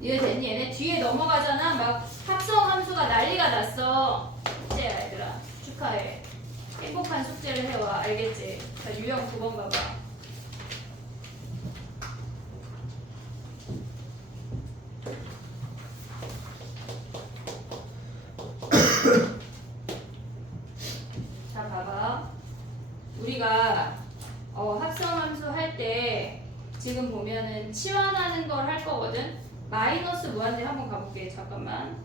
이해됐니? 얘네 뒤에 넘어가잖아. 막 합성함수가 난리가 났어. 숙제야 얘들아. 축하해. 행복한 숙제를 해와. 알겠지? 자, 유형 9번 봐봐. 자, 봐봐. 우리가 합성함수 할 때 지금 보면은 치환하는 걸 할 거거든. 마이너스 무한대 한번 가볼게. 잠깐만.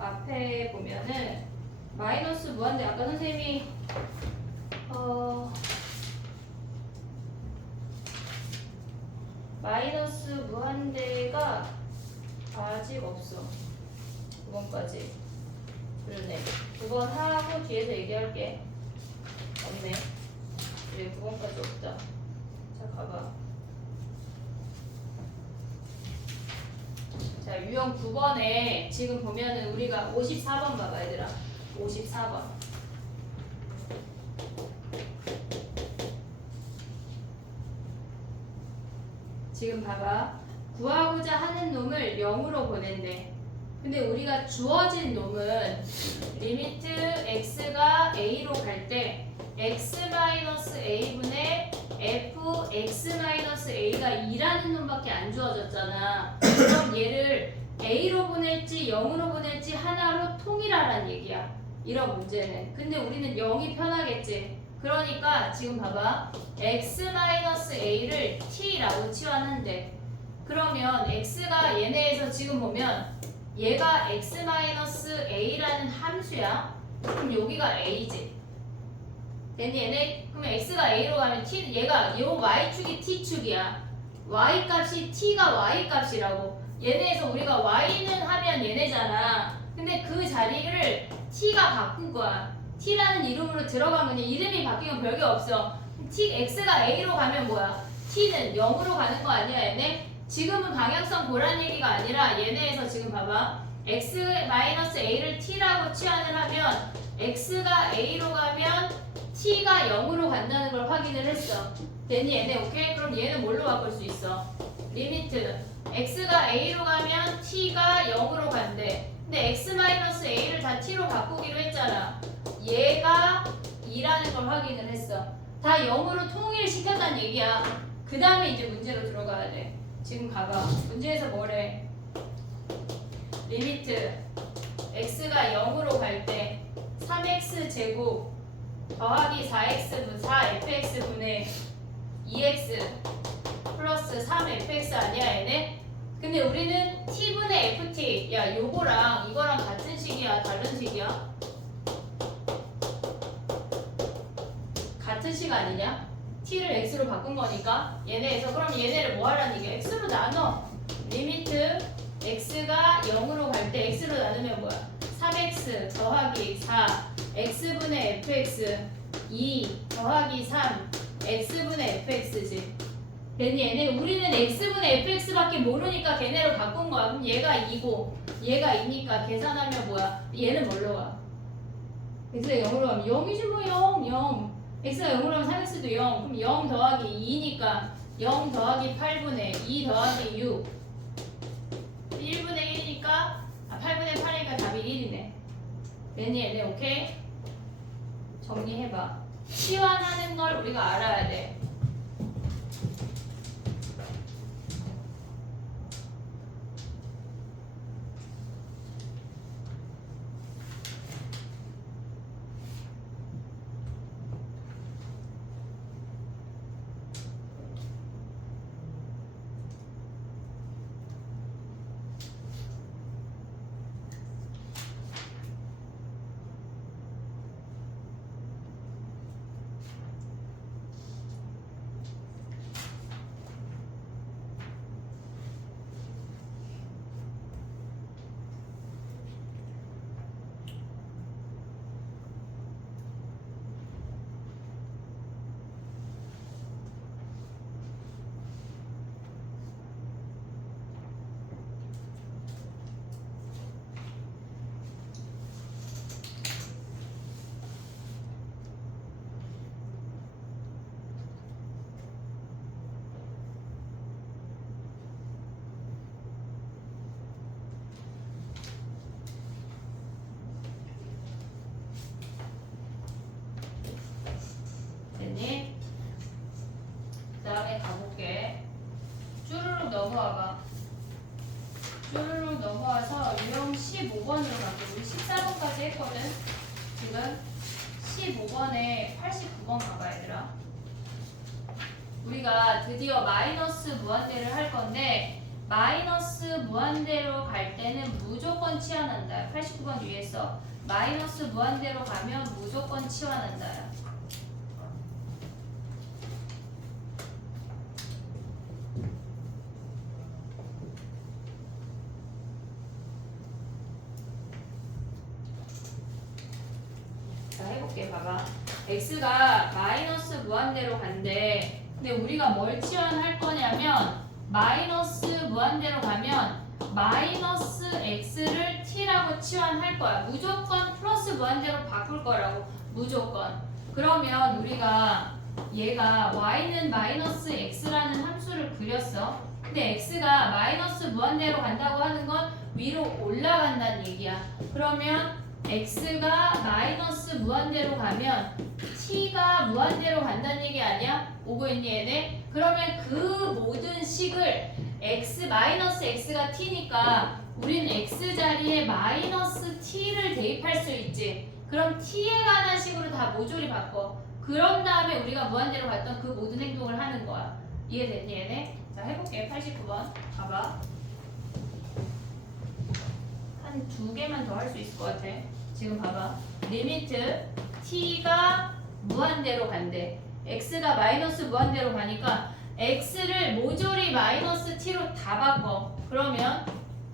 앞에 보면은 마이너스 무한대 아까 선생님이 마이너스 무한대가 아직 없어. 9번까지. 그러네. 9번 하고 뒤에서 얘기할게. 없네. 그래, 9번까지 없다. 자, 가봐. 자, 유형 9번에 지금 보면은 우리가 54번 봐봐, 얘들아. 54번. 지금 봐봐. 구하고자 하는 놈을 0으로 보낸대. 근데 우리가 주어진 놈은 리미트 x가 a로 갈 때 x-a분의 fx-a가 2라는 놈밖에 안 주어졌잖아. 그럼 얘를 a로 보낼지 0으로 보낼지 하나로 통일하라는 얘기야. 이런 문제는. 근데 우리는 0이 편하겠지. 그러니까 지금 봐봐. x-a를 t라고 치환한대. 그러면 x가 얘네에서 지금 보면 얘가 x-a라는 함수야. 그럼 여기가 a지. 됐니 얘네? 그럼 x가 a로 가면 t, 얘가 요 y축이 t축이야. y 값이 t가 y 값이라고. 얘네에서 우리가 y는 하면 얘네잖아. 근데 그 자리를 t가 바꾼 거야. t라는 이름으로 들어가면 이름이 바뀌면 별게 없어. x가 a로 가면 뭐야? t는 0으로 가는 거 아니야 얘네? 지금은 방향성 보란 얘기가 아니라 얘네에서 지금 봐봐. x-a를 t라고 치환을 하면 x가 a로 가면 t가 0으로 간다는 걸 확인을 했어. 됐니 얘네? 오케이? 그럼 얘는 뭘로 바꿀 수 있어? 리미트 x가 a로 가면 t가 0으로 간대. 근데 x-a를 다 t로 바꾸기로 했잖아. 얘가 2라는 걸 확인을 했어. 다 0으로 통일시켰다는 얘기야. 그 다음에 이제 문제로 들어가야 돼. 지금 봐봐. 문제에서 뭐래? 리미트 x가 0으로 갈 때 3x 제곱 더하기 4fx분의 2x 플러스 3fx 아니야 얘네? 근데 우리는 t분의 ft 야 요거랑 이거랑 같은 식이야 다른 식이야? 같은 식 아니냐? t를 x로 바꾼 거니까 얘네에서 그럼 얘네를 뭐 하라는 얘기야? x로 나눠. 리미트 x가 0으로 갈 때 x로 나누면 뭐야? 3x 더하기 4 x분의 fx 2 더하기 3 x분의 fx지. 됐니? 얘네 우리는 x분의 fx밖에 모르니까 걔네로 바꾼 거야. 그럼 얘가 2고 얘가 2니까 계산하면 뭐야? 얘는 뭘로 가? x가 0으로 가면 0이지 뭐 0 x가 0으로 가면 3x도 0 그럼 0 더하기 2니까 0 더하기 8분의 2 더하기 6 1분의 1이니까 8분의 8이니까 답이 1이네. 됐니? 얘네 오케이? 정리해봐. 치환하는 걸 우리가 알아야 돼. 됐니? 그 다음에 가볼게. 쭈루룩 넘어와봐. 쭈루룩 넘어와서 유형 15번으로 갈게. 우리 14번까지 했거든. 지금 15번에 89번 가봐 얘들아. 우리가 드디어 마이너스 무한대를 할 건데 마이너스 무한대로 갈 때는 무조건 치환한다. 89번 위에서 마이너스 무한대로 가면 무조건 치환한다. 자 해볼게. 봐봐. x가 마이너스 무한대로 간대. 근데 우리가 뭘 치환할 거냐면 마이너스 무한대로 가면 마이너스 x를 t라고 치환할 거야. 무조건 플러스 무한대로 바꿀 거라고. 무조건. 그러면 우리가 얘가 y는 마이너스 x라는 함수를 그렸어. 근데 x가 마이너스 무한대로 간다고 하는 건 위로 올라간다는 얘기야. 그러면 x가 마이너스 무한대로 가면 t가 무한대로 간다는 얘기 아니야? 오고 있니 얘네? 그러면 그 모든 식을 x 마이너스 x가 t니까 우린 x 자리에 마이너스 t를 대입할 수 있지. 그럼 t에 관한 식으로 다 모조리 바꿔. 그런 다음에 우리가 무한대로 갔던 그 모든 행동을 하는 거야. 이해됐니 얘네? 자 해볼게. 89번 봐봐. 한 2개만 더 할 수 있을 것 같아. 지금 봐봐. 리미트 t가 무한대로 간대. x가 마이너스 무한대로 가니까 x를 모조리 마이너스 t로 다 바꿔. 그러면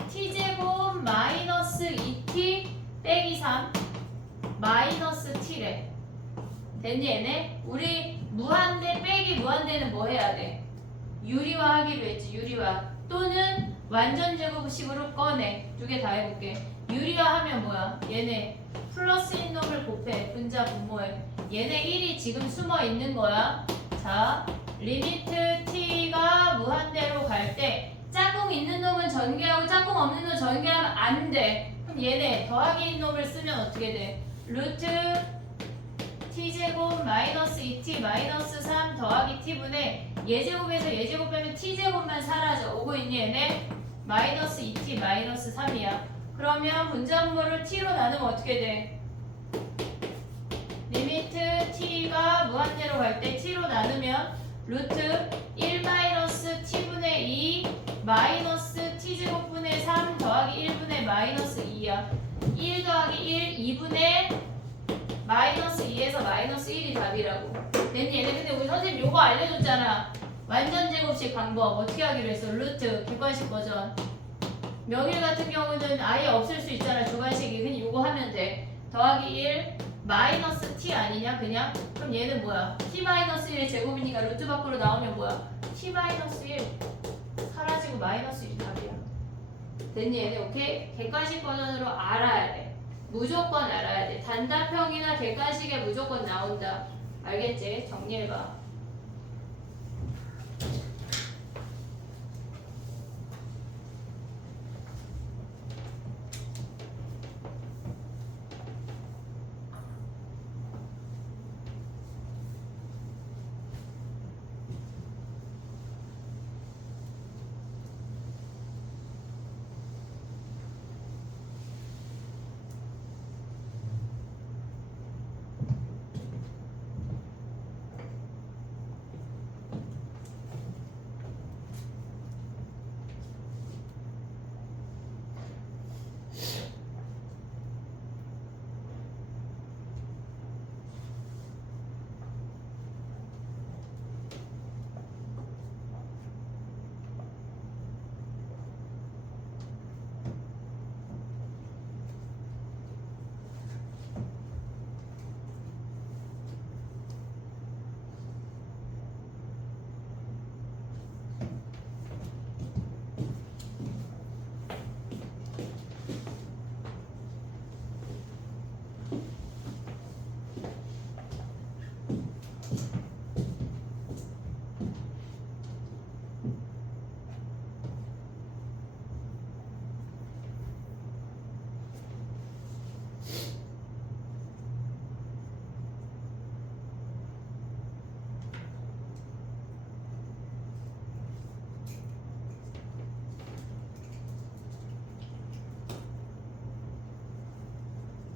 t제곱 마이너스 2t 빼기 3 마이너스 t래. 됐니 얘네? 우리 무한대 빼기 무한대는 뭐 해야 돼? 유리화 하기로 했지. 유리화 또는 완전 제곱식으로 꺼내. 2개 다 해볼게. 유리화하면 뭐야? 얘네 플러스인 놈을 곱해. 분자 분모해. 얘네 1이 지금 숨어 있는 거야. 자, 리미트 t가 무한대로 갈 때 짝꿍 있는 놈은 전개하고 짝꿍 없는 놈 전개하면 안 돼. 그럼 얘네 더하기인 놈을 쓰면 어떻게 돼? 루트 t제곱 마이너스 2t 마이너스 3 더하기 t분의 예제곱에서 예제곱 빼면 t제곱만 사라져. 오고 있니 얘네? 마이너스 2t 마이너스 3이야. 그러면 분자분모를 t로 나누면 어떻게 돼? 리미트 t가 무한대로 갈 때 t로 나누면 루트 1 마이너스 t분의 2 마이너스 t제곱분의 3 더하기 1분의 마이너스 2야. 1 더하기 1 2분의 마이너스 2에서 마이너스 1이 답이라고. 됐니? 얘네 근데 우리 선생님 요거 알려줬잖아. 완전 제곱식 방법 어떻게 하기로 했어? 루트 객관식 버전. 명일 같은 경우는 아예 없을 수 있잖아. 주관식이. 그냥 요거 하면 돼. 더하기 1 마이너스 t 아니냐 그냥? 그럼 얘는 뭐야? t 마이너스 1의 제곱이니까 루트 밖으로 나오면 뭐야? t 마이너스 1 사라지고 마이너스 1 답이야. 됐니 얘네? 오케이? 객관식 버전으로 알아야 돼. 무조건 알아야 돼. 단답형이나 객관식에 무조건 나온다. 알겠지? 정리해봐.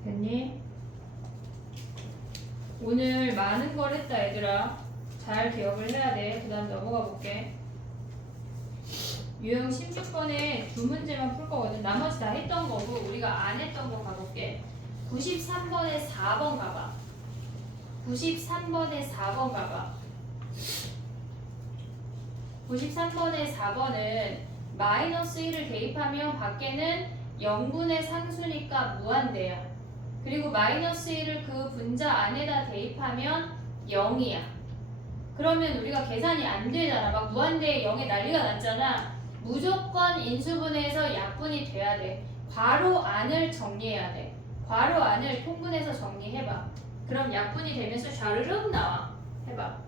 됐니? 오늘 많은 걸 했다 얘들아. 잘 기억을 해야 돼. 그 다음 넘어가 볼게. 유형 16번에 두 문제만 풀 거거든. 나머지 다 했던 거고 우리가 안 했던 거 가볼게. 93번에 4번 가봐. 93번에 4번 가봐. 93번에 4번은 마이너스 1을 대입하면 밖에는 0분의 상수니까 무한대야. 그리고 마이너스 1을 그 분자 안에다 대입하면 0이야. 그러면 우리가 계산이 안 되잖아. 막 무한대에 0에 난리가 났잖아. 무조건 인수분해에서 약분이 돼야 돼. 괄호 안을 정리해야 돼. 괄호 안을 통분해서 정리해봐. 그럼 약분이 되면서 샤르륵 나와. 해봐.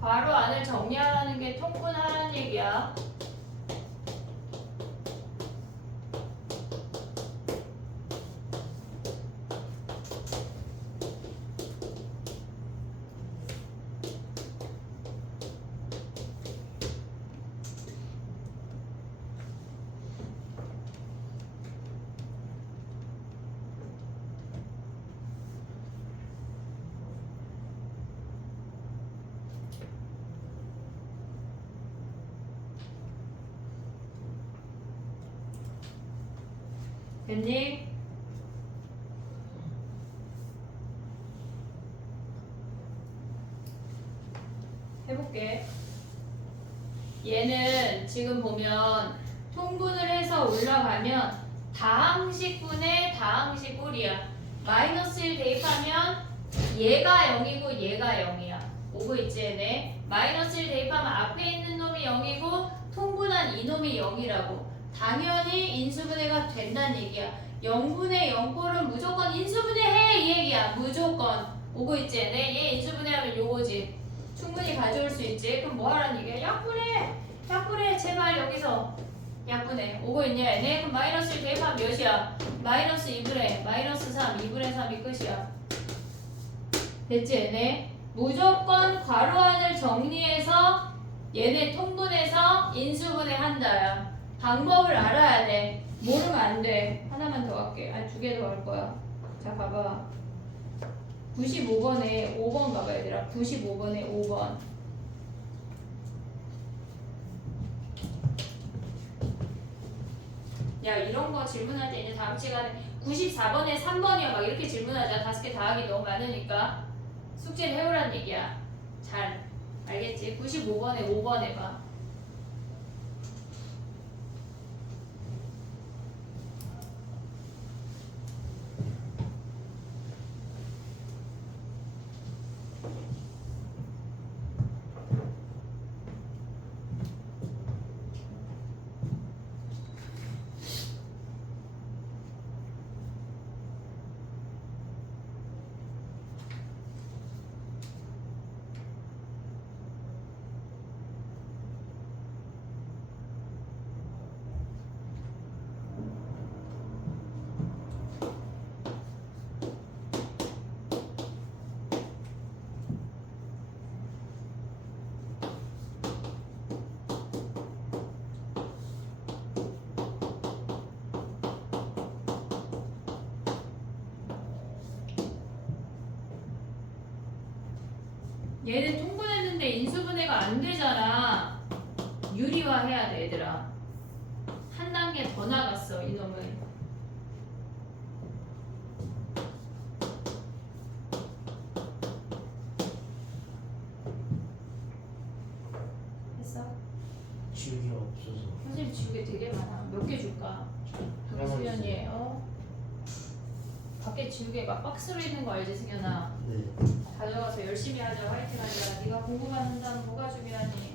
괄호 안을 정리하라는 게 통분하라는 얘기야. 됐니? 해볼게. 얘는 지금 보면 통분을 해서 올라가면 다항식분의 다항식 꼴이야. 마이너스 1 대입하면 얘가 0이고 얘가 0이야. 오고 있지 얘네. 마이너스 1 대입하면 앞에 있는 놈이 0이고 통분한 이놈이 0이라고. 당연히 인수분해가 된다는 얘기야. 0분의 0꼴은 무조건 인수분해해 이 얘기야. 무조건. 오고 있지 얘네. 얘 인수분해하면 요거지. 충분히 가져올 수 있지. 그럼 뭐 하라는 얘기야? 약분해. 약분해. 제발 여기서. 약분해. 오고 있냐 얘네? 그럼 마이너스 1 대입하면 몇이야? 마이너스 2분의 마이너스 3. 2분의 3이 끝이야. 됐지 얘네? 무조건 괄호 안을 정리해서 얘네 통분해서 인수분해 한다야. 방법을 알아야 돼. 모르면 안 돼. 하나만 더 할게. 아니 2개 더 할 거야. 자 봐봐. 95번에 5번 봐봐 얘들아. 95번에 5번. 야 이런 거 질문할 때 이제 다음 시간에 94번에 3번이야 막 이렇게 질문하자. 5개 다 하기 너무 많으니까 숙제를 해오란 얘기야. 잘 알겠지? 95번에 5번 해봐. 얘는 통분했는데 인수분해가 안 되잖아. 유리화해야 돼 얘들아. 한 단계 더 나갔어 이놈은. 했어? 지우개가 없어서. 선생님 지우개 되게 많아. 몇 개 줄까? 강수연이 밖에 지우개 막 박스로 있는 거 알지 승현아? 네. 가져가서 열심히 하자. 화이팅 하자. 네가 공부만 한다면 뭐가 중요하니?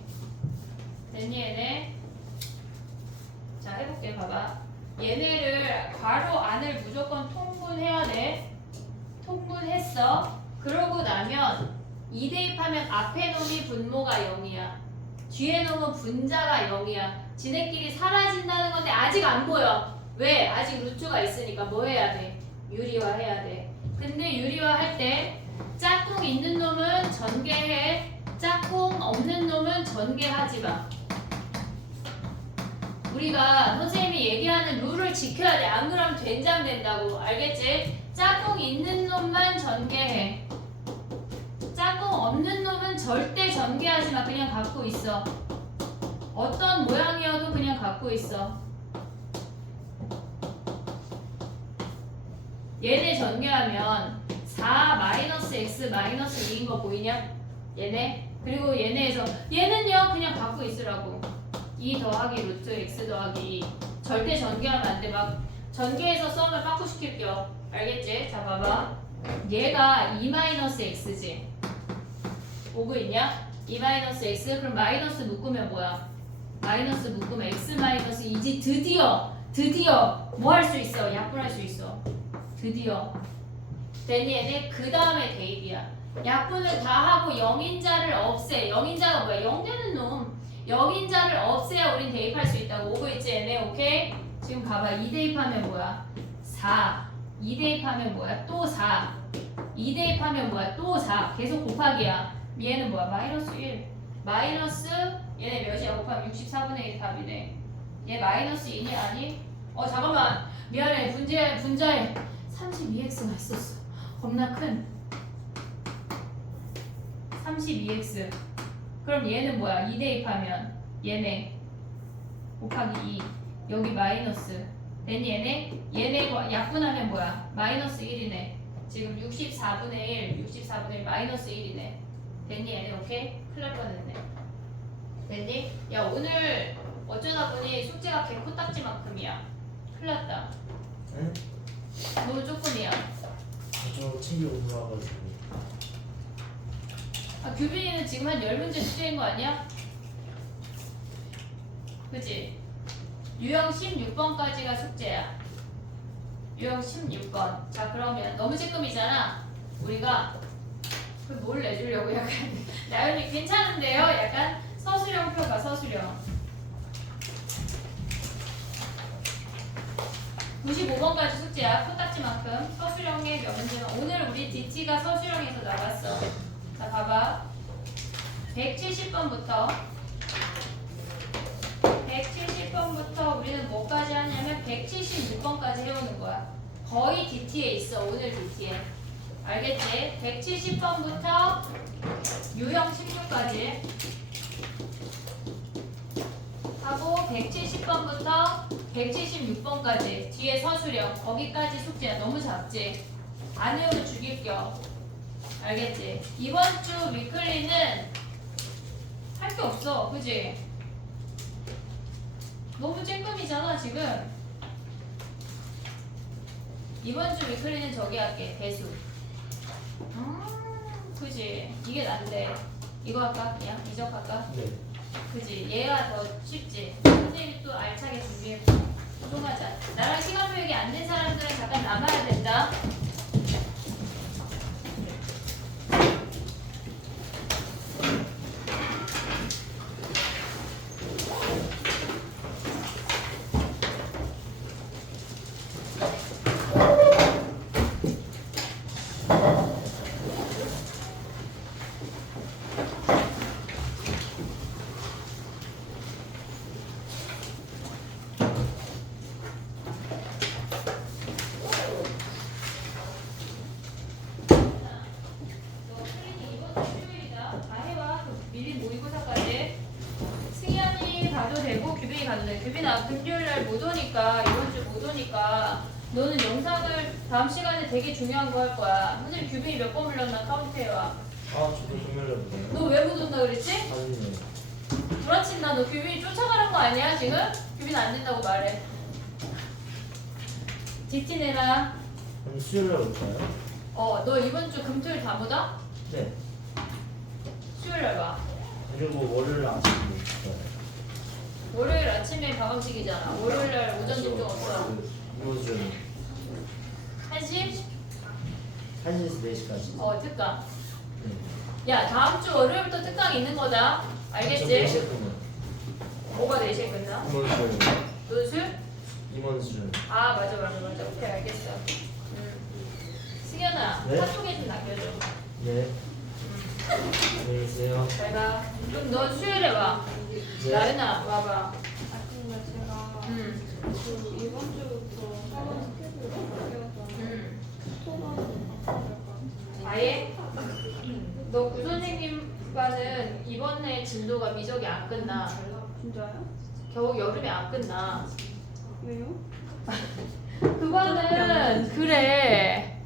됐니 얘네? 자 해볼게. 봐봐. 얘네를 괄호 안을 무조건 통분해야 돼. 통분했어. 그러고 나면 2 대입하면 앞에 놈이 분모가 0이야. 뒤에 놈은 분자가 0이야. 지네끼리 사라진다는 건데 아직 안 보여. 왜? 아직 루트가 있으니까 뭐 해야 돼? 유리화 해야 돼. 근데 유리화 할 때 짝꿍 있는 놈은 전개해. 짝꿍 없는 놈은 전개하지 마. 우리가 선생님이 얘기하는 룰을 지켜야 돼. 안 그러면 된장 된다고. 알겠지? 짝꿍 있는 놈만 전개해. 짝꿍 없는 놈은 절대 전개하지 마. 그냥 갖고 있어. 어떤 모양이어도 그냥 갖고 있어. 얘네 전개하면 4-x-2인 거 보이냐? 얘네. 그리고 얘네에서 얘는요 그냥 갖고 있으라고. 2 더하기 루트 x 더하기 2. 절대 전개하면 안 돼. 막 전개해서 썸을 빠꾸 시킬게요. 알겠지? 자 봐봐. 얘가 2-x지. 오고 있냐? 2-x. 그럼 마이너스 묶으면 뭐야? 마이너스 묶으면 x-2지. 드디어 뭐 할 수 있어? 약분할 수 있어. 드디어. 됐니 얘네? 그 다음에 대입이야. 약분을 다 하고 0인자를 없애. 0인자가 뭐야? 0되는 놈. 0인자를 없애야 우린 대입할 수 있다고. 오고 있지 얘네? 오케이? 지금 봐봐. 2 대입하면 뭐야? 4. 2 대입하면 뭐야? 또 4. 2 대입하면 뭐야? 또 4. 계속 곱하기야. 얘는 뭐야? 마이너스 1. 마이너스 얘네 몇이야? 곱하면 64분의 1 답이네. 얘 마이너스 2니? 아니? 잠깐만. 미안해. 분자에 32x가 있었어. 겁나 큰 32x. 그럼 얘는 뭐야? 2 대입하면 얘네 곱하기 2. 여기 마이너스. 됐니 얘네 약분하면 뭐야? 마이너스 1이네. 지금 64분의 1 마이너스 1이네. 됐니 얘네? 오케이? 큰일 날 뻔했네. 됐니? 야 오늘 어쩌다 보니 숙제가 개 코딱지만큼이야. 큰일 났다. 응? 너무 조금이야. 저 책이 올라와가지고. 규빈이는 지금 한 10문제 숙제인 거 아니야? 그치? 유형 16번까지가 숙제야. 유형 16번. 자 그러면 너무 찔끔이잖아. 우리가 뭘 내주려고 약간 나연이 괜찮은데요? 약간 서술형 표가 서술형. 95번까지 숙제야. 코딱지만큼. 서술형의 몇 문제는 오늘 우리 DT가 서술형에서 나갔어. 자 봐봐. 170번부터 우리는 뭐까지 하냐면 176번까지 해오는 거야. 거의 DT에 있어. 오늘 DT에. 알겠지? 170번부터 유형 16까지 하고 170번부터 176번까지 뒤에 서술형 거기까지 숙제야. 너무 작지? 안 외우면 죽일겨. 알겠지? 이번 주 위클리는 할 게 없어. 그지? 너무 쬐끔이잖아 지금. 이번 주 위클리는 저기 할게. 대수. 그지? 이게 난데. 이거 할까? 그냥 이적할까? 네. 그지? 얘가 더 쉽지? 선생님이 또 알차게 준비해봐. 소송하자. 나랑 시간 교육이 안 된 사람들은 잠깐 남아야 된다. 너 클리닉 이번 주 수요일이다. 다 해와. 그 밀린 모의고사까지. 승현이 가도 되고 규빈이 가도 돼. 규빈아 금요일날 못 오니까 이번 주 못 오니까 너는 영상을 다음 시간에 되게 중요한 거 할 거야. 선생님 규빈이 몇 번 불렀나 카운트해와. 아, 저도 금요일에 너 왜 못 온다 그랬지? 아니네. 불아친다. 너 규빈이 쫓아가는 거 아니야 지금? 규빈 안 된다고 말해. DT 내라. 그럼 수요일에 올까요? 너 이번 주 금토일 다 보다? 네. 수요일 날 봐. 그리고 월요일 아침에 올까요? 월요일 아침에 방학식이잖아. 월요일 날 오전 집중 없어. 이번 주는 1시? 1시에서 4시까지. 특강. 네. 야 다음 주 월요일부터 특강 있는 거다. 알겠지? 4시에 끝나. 뭐가 4시에 끝나? 임원술. 논술? 임원술. 아 맞아. 오케이 알겠어. 승현아 네? 카톡에 좀 남겨줘. 네. 안녕히 계세요. 잘 가. 그럼 너 수요일에 와. 네. 나연아 와봐. 아 근데 제가 그 이번 주부터 학원 스케줄이 바뀌어서 토론을 아예? 너 구선생님 과는 이번에 진도가 미적이 안 끝나. 진짜요? 겨우 여름에 안 끝나. 왜요? 그거는 그래.